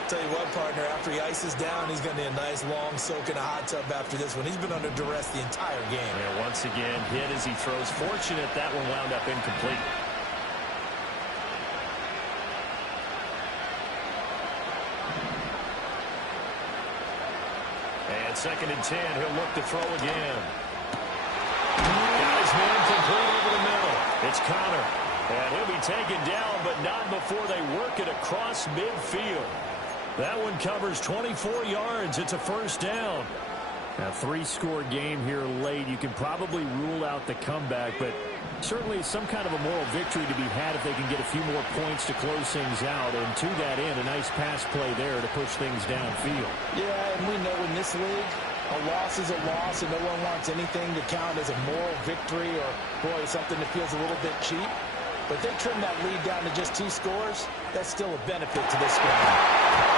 Tell you what, partner, after he ices down, he's going to need a nice long soak in a hot tub after this one. He's been under duress the entire game. Yeah, once again, hit as he throws. Fortunate that one wound up incomplete. And 2nd and 10, he'll look to throw again. Got his man complete over the middle. It's Connor. And he'll be taken down, but not before they work it across midfield. That one covers 24 yards. It's a first down. A 3-score game here late. You can probably rule out the comeback, but certainly some kind of a moral victory to be had if they can get a few more points to close things out. And to that end, a nice pass play there to push things downfield. Yeah, and we know in this league, a loss is a loss, and no one wants anything to count as a moral victory or, boy, something that feels a little bit cheap. But they trim that lead down to just 2 scores. That's still a benefit to this game.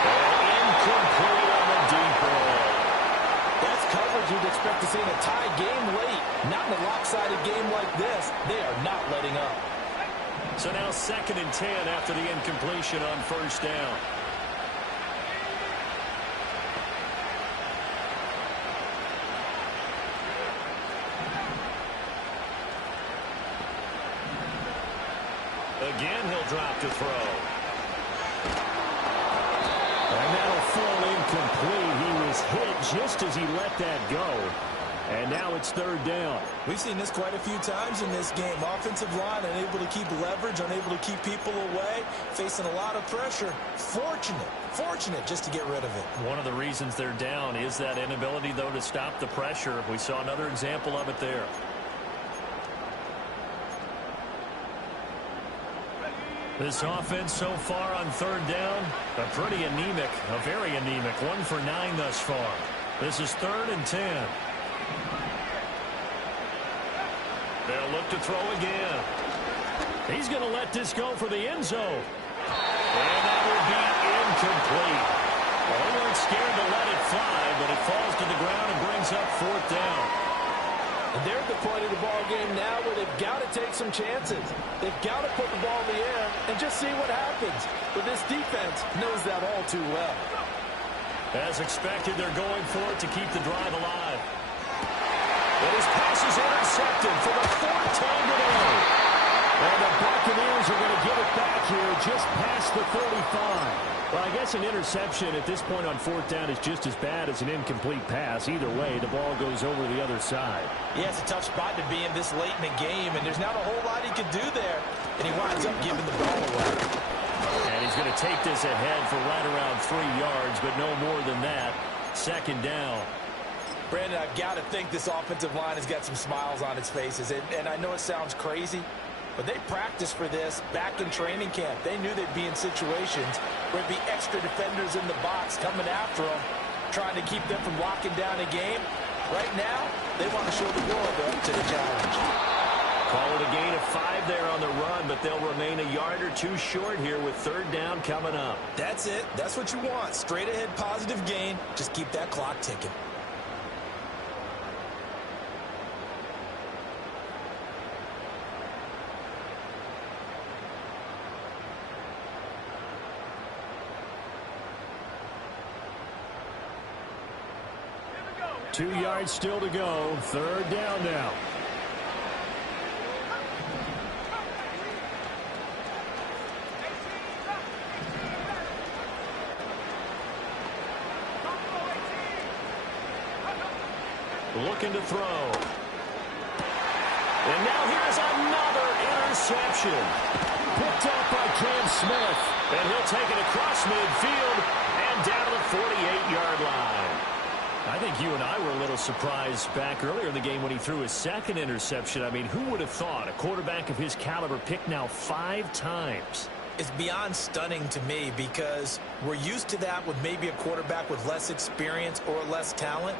Incomplete on the deep ball. That's coverage you'd expect to see in a tie game late. Not in a lopsided game like this. They are not letting up. So now 2nd and 10 after the incompletion on first down. Again, he'll drop to throw. And that'll fall incomplete. He was hit just as he let that go. And now it's 3rd down. We've seen this quite a few times in this game. Offensive line unable to keep leverage, unable to keep people away, facing a lot of pressure. Fortunate just to get rid of it. One of the reasons they're down is that inability, though, to stop the pressure. We saw another example of it there. This offense so far on 3rd down, a pretty anemic, a very anemic. 1 for 9 thus far. This is 3rd and 10. They'll look to throw again. He's going to let this go for the end zone. And that will be incomplete. Well, they weren't scared to let it fly, but it falls to the ground and brings up 4th down. And they're at the point of the ball game now where they've got to take some chances. They've got to put the ball in the air and just see what happens. But this defense knows that all too well. As expected, they're going for it to keep the drive alive. And his pass is intercepted for the 4th time today. And the Buccaneers are going to get it back here just past the 35. Well, I guess an interception at this point on 4th down is just as bad as an incomplete pass. Either way, the ball goes over the other side. Yeah, it's a tough spot to be in this late in the game, and there's not a whole lot he could do there. And he winds up giving the ball away. And he's going to take this ahead for right around 3 yards, but no more than that. 2nd down. Brandon, I've got to think this offensive line has got some smiles on its faces. And I know it sounds crazy, but they practiced for this back in training camp. They knew they'd be in situations where there'd be extra defenders in the box coming after them, trying to keep them from locking down a game. Right now, they want to show the world they're up to the challenge. Call it a gain of 5 there on the run, but they'll remain a yard or 2 short here with 3rd down coming up. That's it. That's what you want. Straight ahead positive gain. Just keep that clock ticking. Two yards still to go. 3rd down now. Looking to throw. And now here's another interception. Picked up by Cam Smith. And he'll take it across midfield and down to the 48-yard line. I think you and I were a little surprised back earlier in the game when he threw his 2nd interception. I mean, who would have thought a quarterback of his caliber picked now 5 times? It's beyond stunning to me because we're used to that with maybe a quarterback with less experience or less talent.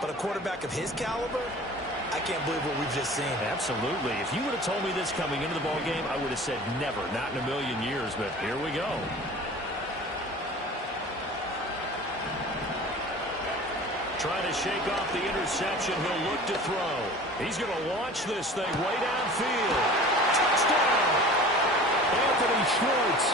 But a quarterback of his caliber, I can't believe what we've just seen. Absolutely. If you would have told me this coming into the ball game, I would have said never, not in a million years, but here we go. Trying to shake off the interception. He'll look to throw. He's going to launch this thing way downfield. Touchdown! Anthony Schwartz,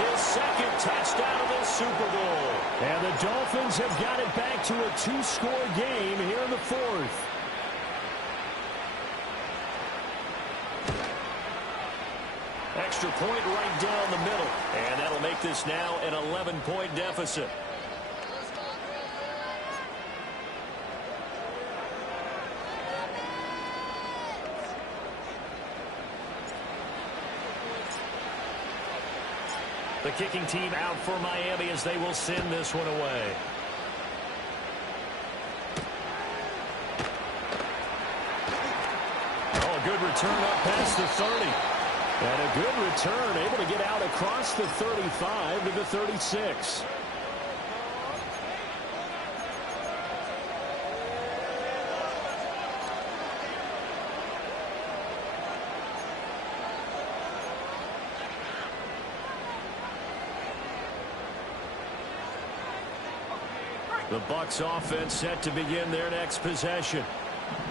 his second touchdown of the Super Bowl. And the Dolphins have got it back to a two-score game here in the fourth. Extra point right down the middle. And that'll make this now an 11-point deficit. The kicking team out for Miami as they will send this one away. Oh, a good return up past the 30. And a good return, able to get out across the 35 to the 36. The Bucs offense set to begin their next possession.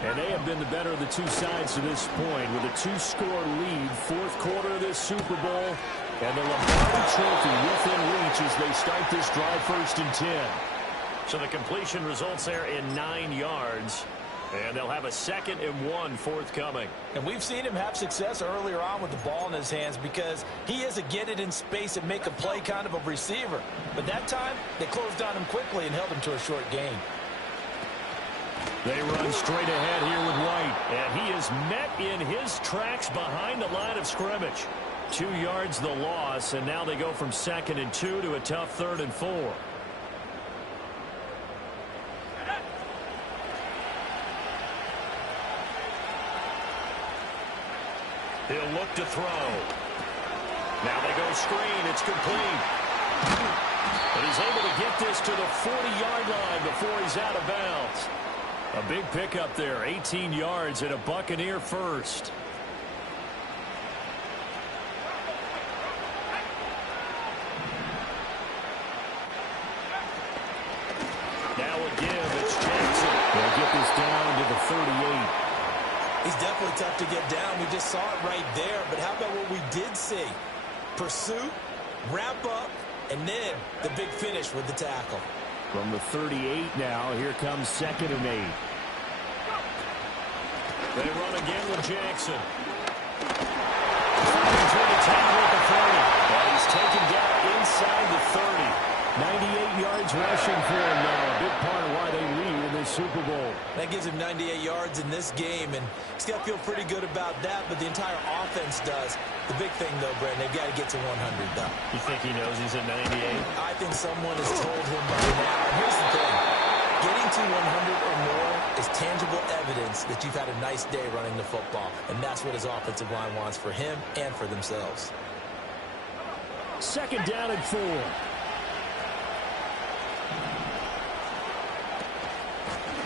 And they have been the better of the two sides to this point with a two-score lead, fourth quarter of this Super Bowl. And the Lombardi Trophy within reach as they start this drive 1st and 10. So the completion results there in 9 yards. And they'll have a 2nd and 1 forthcoming. And we've seen him have success earlier on with the ball in his hands because he is a get it in space and make a play kind of a receiver. But that time, they closed on him quickly and held him to a short gain. They run straight ahead here with White. And he is met in his tracks behind the line of scrimmage. 2 yards the loss, and now they go from 2nd and 2 to a tough 3rd and 4. He'll look to throw. Now they go screen. It's complete. And he's able to get this to the 40-yard line before he's out of bounds. A big pickup there, 18 yards and a Buccaneer first. Now again, it's Jackson. They'll get this down to the 38. He's definitely tough to get down. We just saw it right there. But how about what we did see? Pursuit, wrap up, and then the big finish with the tackle. From the 38 now, here comes 2nd and 8. They run again with Jackson. Fighting through the tackle at the 30. And he's taken down inside the 30. 98 yards rushing for him now. A big part of why they lead in this Super Bowl. That gives him 98 yards in this game, and he's got to feel pretty good about that, but the entire offense does. The big thing, though, Brandon, they've got to get to 100, though. You think he knows he's at 98? I think someone has told him by now. Here's the thing. Getting to 100 or more is tangible evidence that you've had a nice day running the football, and that's what his offensive line wants for him and for themselves. 2nd down and 4.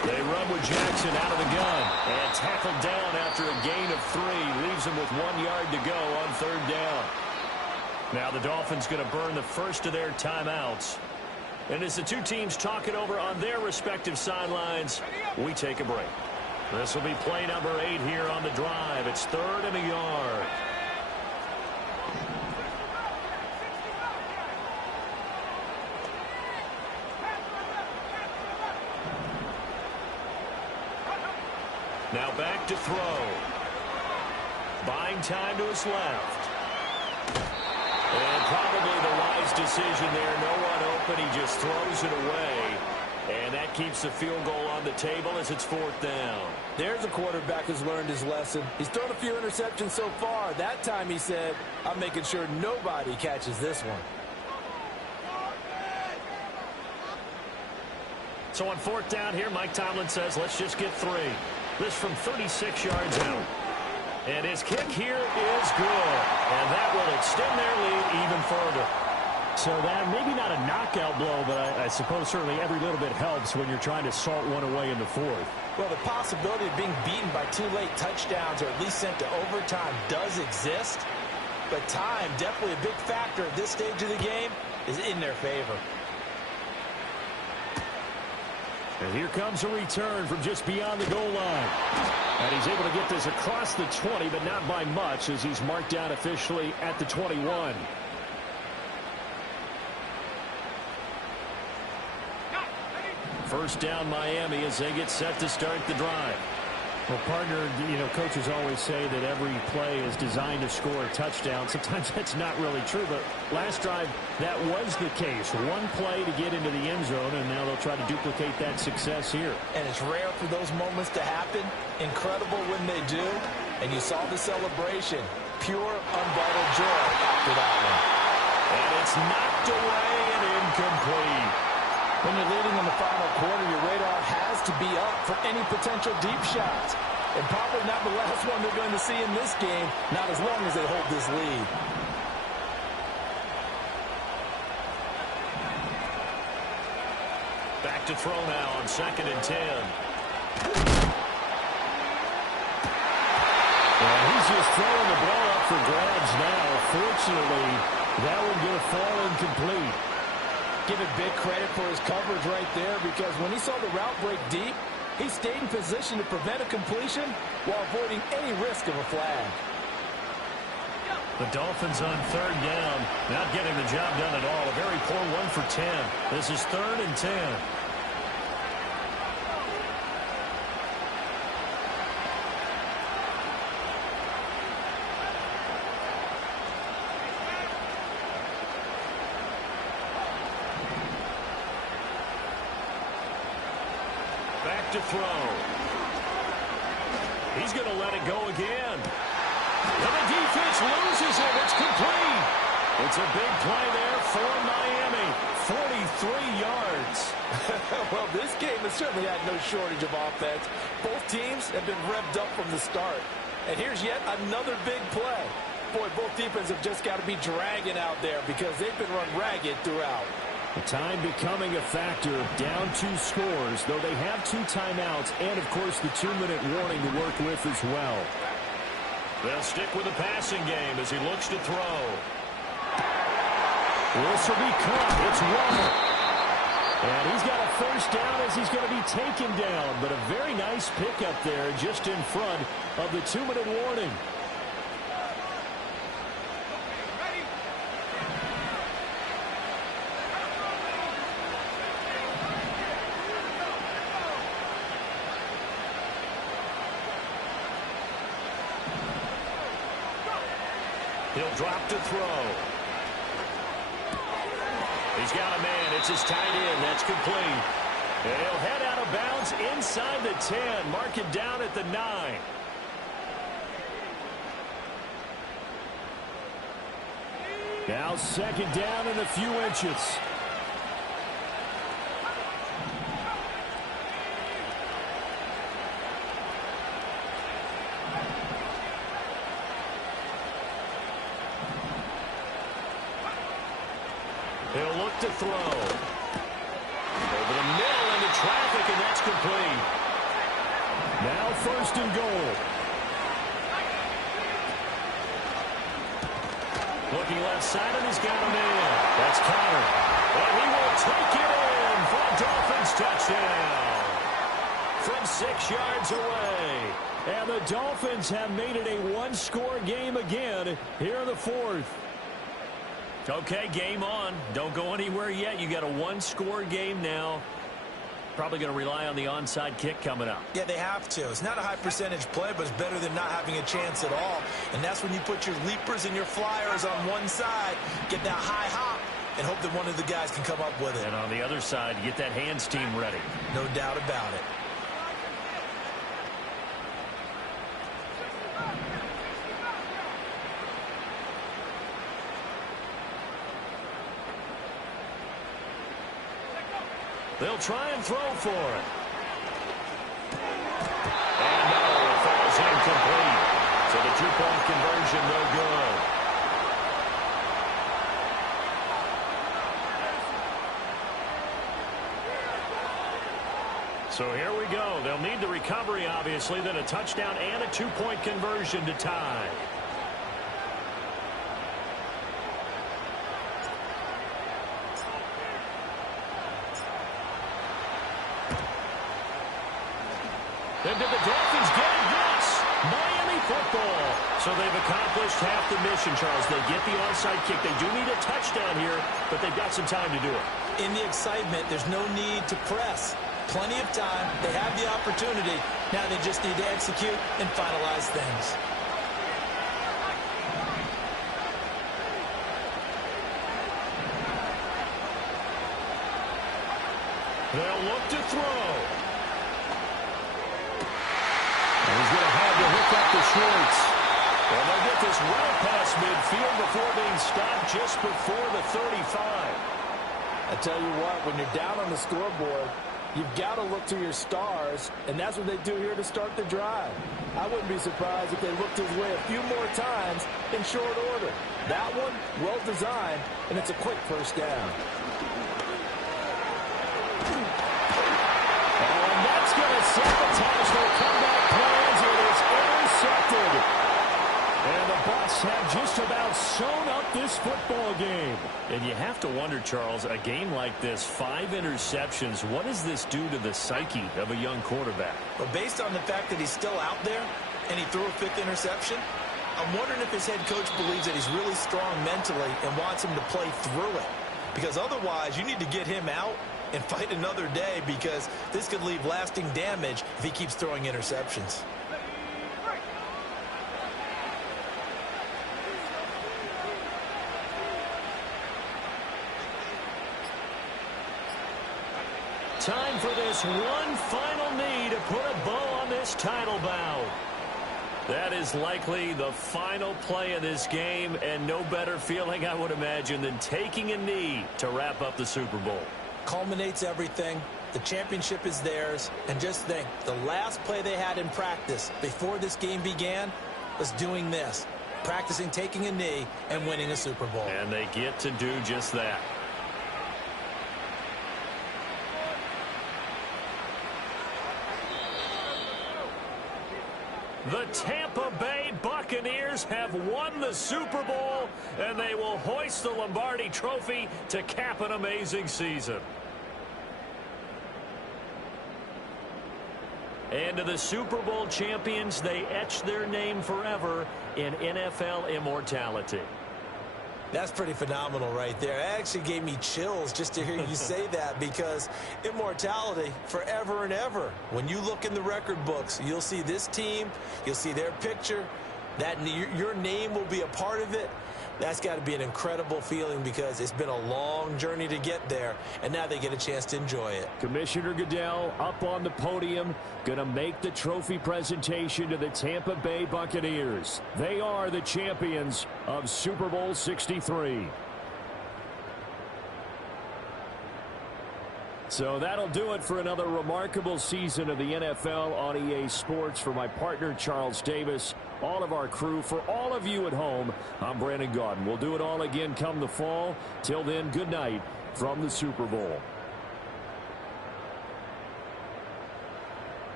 They run with Jackson out of the gun and tackled down after a gain of 3. Leaves him with 1 yard to go on 3rd down. Now the Dolphins going to burn the first of their timeouts. And as the two teams talk it over on their respective sidelines, we take a break. This will be play number 8 here on the drive. It's 3rd and a yard. Now back to throw. Buying time to his left. And probably the wise decision there. No one open. He just throws it away. And that keeps the field goal on the table as it's 4th down. There's a quarterback who's learned his lesson. He's thrown a few interceptions so far. That time he said, I'm making sure nobody catches this one. So on 4th down here, Mike Tomlin says, let's just get 3. This from 36 yards out. And his kick here is good. And that will extend their lead even further. So that maybe not a knockout blow, but I suppose certainly every little bit helps when you're trying to salt one away in the fourth. Well, the possibility of being beaten by 2 late touchdowns or at least sent to overtime does exist. But time, definitely a big factor at this stage of the game, is in their favor. And here comes a return from just beyond the goal line. And he's able to get this across the 20, but not by much as he's marked down officially at the 21. First down Miami as they get set to start the drive. Well, partner, coaches always say that every play is designed to score a touchdown. Sometimes that's not really true, but last drive, that was the case. One play to get into the end zone, and now they'll try to duplicate that success here. And it's rare for those moments to happen. Incredible when they do. And you saw the celebration. Pure, unbridled joy after that one. And it's knocked away and incomplete. When you're leading in the final quarter, your radar has to be up for any potential deep shots. And probably not the last one they're going to see in this game, not as long as they hold this lead. Back to throw now on 2nd and 10. And he's just throwing the ball up for grabs now. Fortunately, that one going to fall incomplete. Give it big credit for his coverage right there, because when he saw the route break deep, he stayed in position to prevent a completion while avoiding any risk of a flag. The Dolphins on 3rd down, not getting the job done at all. A very poor 1 for 10. This is 3rd and 10. To throw. He's going to let it go again. And the defense loses it. It's complete. It's a big play there for Miami. 43 yards. Well, this game has certainly had no shortage of offense. Both teams have been revved up from the start. And here's yet another big play. Boy, both defenses have just got to be dragging out there because they've been run ragged throughout. The time becoming a factor, down 2 scores, though they have 2 timeouts and, of course, the 2-minute warning to work with as well. They'll stick with the passing game as he looks to throw. This will be caught. It's Waller. And he's got a first down as he's going to be taken down, but a very nice pickup there just in front of the 2-minute warning. He'll drop to throw. He's got a man. It's his tight end. That's complete. And he'll head out of bounds inside the 10. Mark it down at the 9. Now 2nd down and a few inches. He'll look to throw. Over the middle into traffic, and that's complete. Now 1st and goal. Looking left side, and he's got a man. That's Connor. And he will take it in for a Dolphins touchdown. From 6 yards away. And the Dolphins have made it a 1-score game again here in the 4th. Okay, game on. Don't go anywhere yet. You got a 1-score game now. Probably going to rely on the onside kick coming up. Yeah, they have to. It's not a high percentage play, but it's better than not having a chance at all. And that's when you put your leapers and your flyers on one side, get that high hop, and hope that one of the guys can come up with it. And on the other side, you get that hands team ready. No doubt about it. They'll try and throw for it. And no, it falls incomplete. So the 2-point conversion, no good. So here we go. They'll need the recovery, obviously, then a touchdown and a 2-point conversion to tie. And did the Dolphins get it? Yes! Miami football. So they've accomplished half the mission, Charles. They get the onside kick. They do need a touchdown here, but they've got some time to do it. In the excitement, there's no need to press. Plenty of time. They have the opportunity. Now they just need to execute and finalize things. They'll look to throw. And he's going to have to hook up to Schwartz. And they'll get this well past midfield before being stopped just before the 35. I tell you what, when you're down on the scoreboard, you've got to look to your stars, and that's what they do here to start the drive. I wouldn't be surprised if they looked his way a few more times in short order. That one, well designed, and it's a quick first down. And that's going to sabotage their comeback plans. It is intercepted. And the Bucs have just about sewn up this football game. And you have to wonder, Charles, a game like this, 5 interceptions, what does this do to the psyche of a young quarterback? Well, based on the fact that he's still out there and he threw a 5th interception, I'm wondering if his head coach believes that he's really strong mentally and wants him to play through it. Because otherwise, you need to get him out and fight another day, because this could leave lasting damage if he keeps throwing interceptions. Time for this one final knee to put a bow on this title bout. That is likely the final play of this game, and no better feeling, I would imagine, than taking a knee to wrap up the Super Bowl. Culminates everything. The championship is theirs. And just think, the last play they had in practice before this game began was doing this, practicing taking a knee and winning a Super Bowl. And they get to do just that. The Tampa Bay Buccaneers have won the Super Bowl, and they will hoist the Lombardi Trophy to cap an amazing season. And to the Super Bowl champions, they etch their name forever in NFL immortality. That's pretty phenomenal right there. It actually gave me chills just to hear you say that, because immortality forever and ever. When you look in the record books, you'll see this team, you'll see their picture, that your name will be a part of it. That's got to be an incredible feeling, because it's been a long journey to get there, and now they get a chance to enjoy it. Commissioner Goodell up on the podium, going to make the trophy presentation to the Tampa Bay Buccaneers. They are the champions of Super Bowl 63. So that'll do it for another remarkable season of the NFL on EA Sports. For my partner, Charles Davis, all of our crew, for all of you at home, I'm Brandon Gaudin. We'll do it all again come the fall. Till then, good night from the Super Bowl.